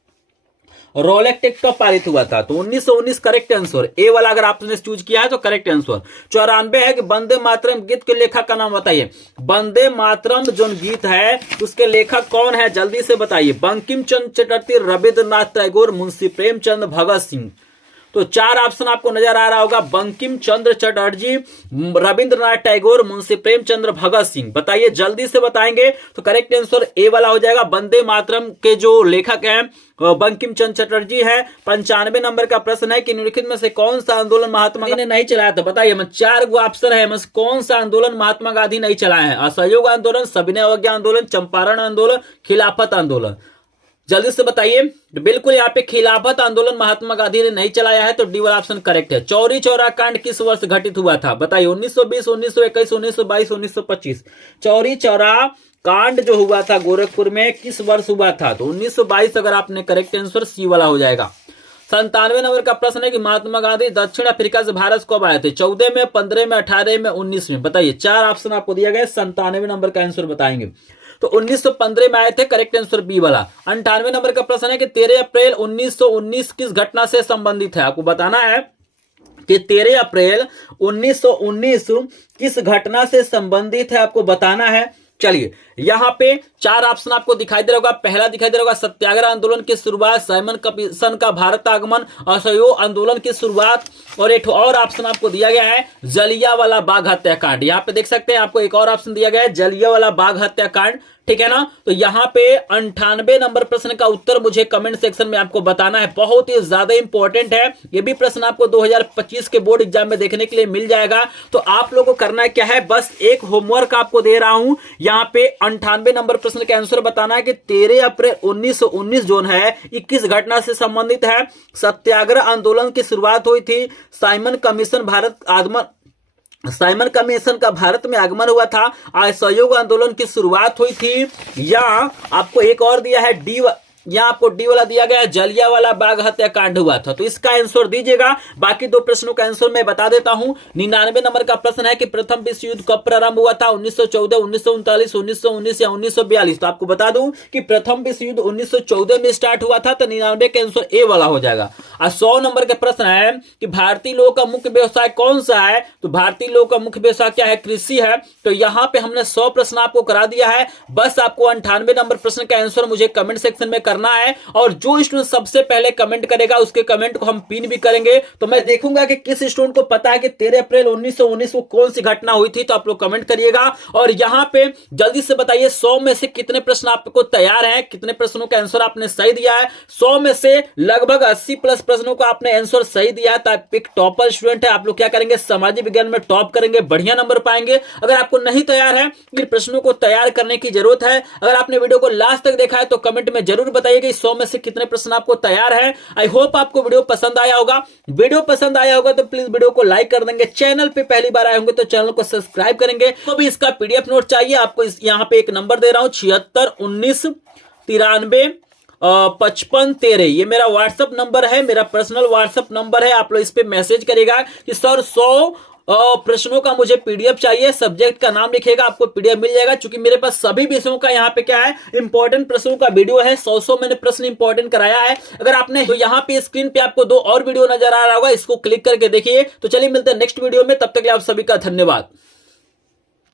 रोलेक्ट एक्ट कब पारित हुआ था? तो 1919 करेक्ट आंसर। ए वाला अगर आपने चूज किया है तो करेक्ट आंसर। 94 है कि वंदे मातरम गीत के लेखक का नाम बताइए। वंदे मातरम जो गीत है उसके लेखक कौन है? जल्दी से बताइए। बंकिम चंद्र चटर्जी, रविंद्रनाथ टैगोर, मुंशी प्रेमचंद, भगत सिंह। तो 4 ऑप्शन आपको नजर आ रहा होगा। बंकिम चंद्र चटर्जी, रविंद्रनाथ टैगोर, मुंशी प्रेमचंद्र, भगत सिंह। बताइए जल्दी से बताएंगे तो करेक्ट आंसर ए वाला हो जाएगा। वंदे मातरम के जो लेखक हैं बंकिम चंद्र चटर्जी है। 95 नंबर का प्रश्न है कि निम्नलिखित में से कौन सा आंदोलन महात्मा गांधी ने नहीं चलाया था? बताइए 4 गो ऑप्शन है, कौन सा आंदोलन महात्मा गांधी नहीं चलाए हैं? असहयोग आंदोलन, सविनय अवज्ञा आंदोलन, चंपारण आंदोलन, खिलाफत आंदोलन। जल्दी से बताइए। बिल्कुल यहाँ पे खिलाफत आंदोलन महात्मा गांधी ने नहीं चलाया है तो डी वाला ऑप्शन करेक्ट है। चौरी चौरा कांड किस वर्ष घटित हुआ था? बताइए 1920, 1921, 1922, 1925। चौरी चौरा कांड जो हुआ था गोरखपुर में किस वर्ष हुआ था? तो 1922 अगर आपने करेक्ट आंसर सी वाला हो जाएगा। 97 नंबर का प्रश्न है कि महात्मा गांधी दक्षिण अफ्रीका से भारत कब आए थे? 14 में, 15 में, 18 में, 19 में। बताइए 4 ऑप्शन आपको दिया गया। 97 नंबर का आंसर बताएंगे तो 1915 में आए थे, करेक्ट आंसर बी वाला। 98 नंबर का प्रश्न है कि 13 अप्रैल 1919 किस घटना से संबंधित है? आपको बताना है कि 13 अप्रैल 1919 किस घटना से संबंधित है, आपको बताना है। चलिए यहाँ पे 4 ऑप्शन आपको दिखाई दे रहा होगा। पहला दिखाई दे रहा होगा सत्याग्रह आंदोलन की शुरुआत, साइमन कमीशन का भारत आगमन, असहयोग आंदोलन की शुरुआत, और एक और ऑप्शन आपको दिया गया है जलियांवाला बाग हत्याकांड। यहाँ पे देख सकते हैं आपको एक और ऑप्शन दिया गया है जलियांवाला बाग हत्याकांड। ठीक है ना? तो यहाँ पे 98 नंबर प्रश्न का उत्तर मुझे कमेंट सेक्शन में आपको बताना है। बहुत ही ज्यादा इंपॉर्टेंट है ये भी प्रश्न, आपको 2025 के बोर्ड एग्जाम में देखने के लिए मिल जाएगा। तो आप लोगों को करना है क्या है, बस एक होमवर्क आपको दे रहा हूं। यहाँ पे 98 नंबर प्रश्न का आंसर बताना है कि 13 अप्रैल 1919 जोन है 21 घटना से संबंधित है। सत्याग्रह आंदोलन की शुरुआत हुई थी, साइमन कमीशन का भारत में आगमन हुआ था, असहयोग आंदोलन की शुरुआत हुई थी, या आपको एक और दिया है डी यहाँ आपको डी वाला दिया गया, जलियांवाला बाग हत्याकांड हुआ था। तो इसका आंसर दीजिएगा। बाकी दो प्रश्नों का आंसर मैं बता देता हूं। 99 नंबर का प्रश्न है कि प्रथम विश्व युद्ध कब प्रारंभ हुआ था, 1914, 1939, 1919 या 1942। तो आपको बता दूं कि प्रथम विश्व युद्ध 1914 में स्टार्ट हुआ था, तो 99 का आंसर ए वाला हो जाएगा। और 100 नंबर का प्रश्न है कि भारतीय लोगों का मुख्य व्यवसाय कौन सा है, तो भारतीय लोगों का मुख्य व्यवसाय क्या है, कृषि है। तो यहां पे हमने 100 प्रश्न आपको करा दिया है। बस आपको 98 नंबर प्रश्न का आंसर मुझे कमेंट सेक्शन में करना है, और जो स्टूडेंट सबसे पहले कमेंट करेगा उसके कमेंट को हम पिन भी करेंगे। तो मैं देखूंगा कि किस स्टूडेंट को पता है कि 13 अप्रैल 1919 को कौन सी घटना हुई थी। तो आप लोग कमेंट करिएगा, और यहां पे जल्दी से बताइए 100 में से कितने प्रश्न आपको तैयार हैं, कितने प्रश्नों का आंसर आपने सही दिया है। 100 में से लगभग 80 प्लस प्रश्नों का आपने आंसर सही दिया है। तो आप एक टॉपर स्टूडेंट है, आप लोग क्या करेंगे, सामाजिक विज्ञान में टॉप करेंगे, बढ़िया नंबर पाएंगे। अगर आपको नहीं तैयार है, इन प्रश्नों को तैयार करने की जरूरत है। अगर आपने वीडियो को लास्ट तक देखा है तो कमेंट में जरूर बताइए कि 100 में से कितने प्रश्न आपको तैयार है। आई होप आपको वीडियो पसंद आया होगा। वीडियो पसंद आया होगा तो प्लीज वीडियो को लाइक कर देंगे। चैनल पे पहली बार आए होंगे तो चैनल को सब्सक्राइब करेंगे। तो भी इसका पीडीएफ नोट चाहिए आपको, यहां पे एक नंबर दे रहा हूं 76 19 93 55 13। ये मेरा व्हाट्सएप नंबर है, मेरा पर्सनल व्हाट्सएप नंबर है। आप लोग इस पे मैसेज करेगा कि सर 100 प्रश्नों का मुझे पीडीएफ चाहिए, सब्जेक्ट का नाम लिखेगा, आपको पीडीएफ मिल जाएगा। क्योंकि मेरे पास सभी विषयों का यहाँ पे क्या है, इंपॉर्टेंट प्रश्नों का वीडियो है। 100 मैंने प्रश्न इंपॉर्टेंट कराया है। अगर आपने तो यहाँ पे स्क्रीन पे आपको 2 और वीडियो नजर आ रहा होगा, इसको क्लिक करके देखिए। तो चलिए मिलते हैं नेक्स्ट वीडियो में, तब तक के लिए आप सभी का धन्यवाद।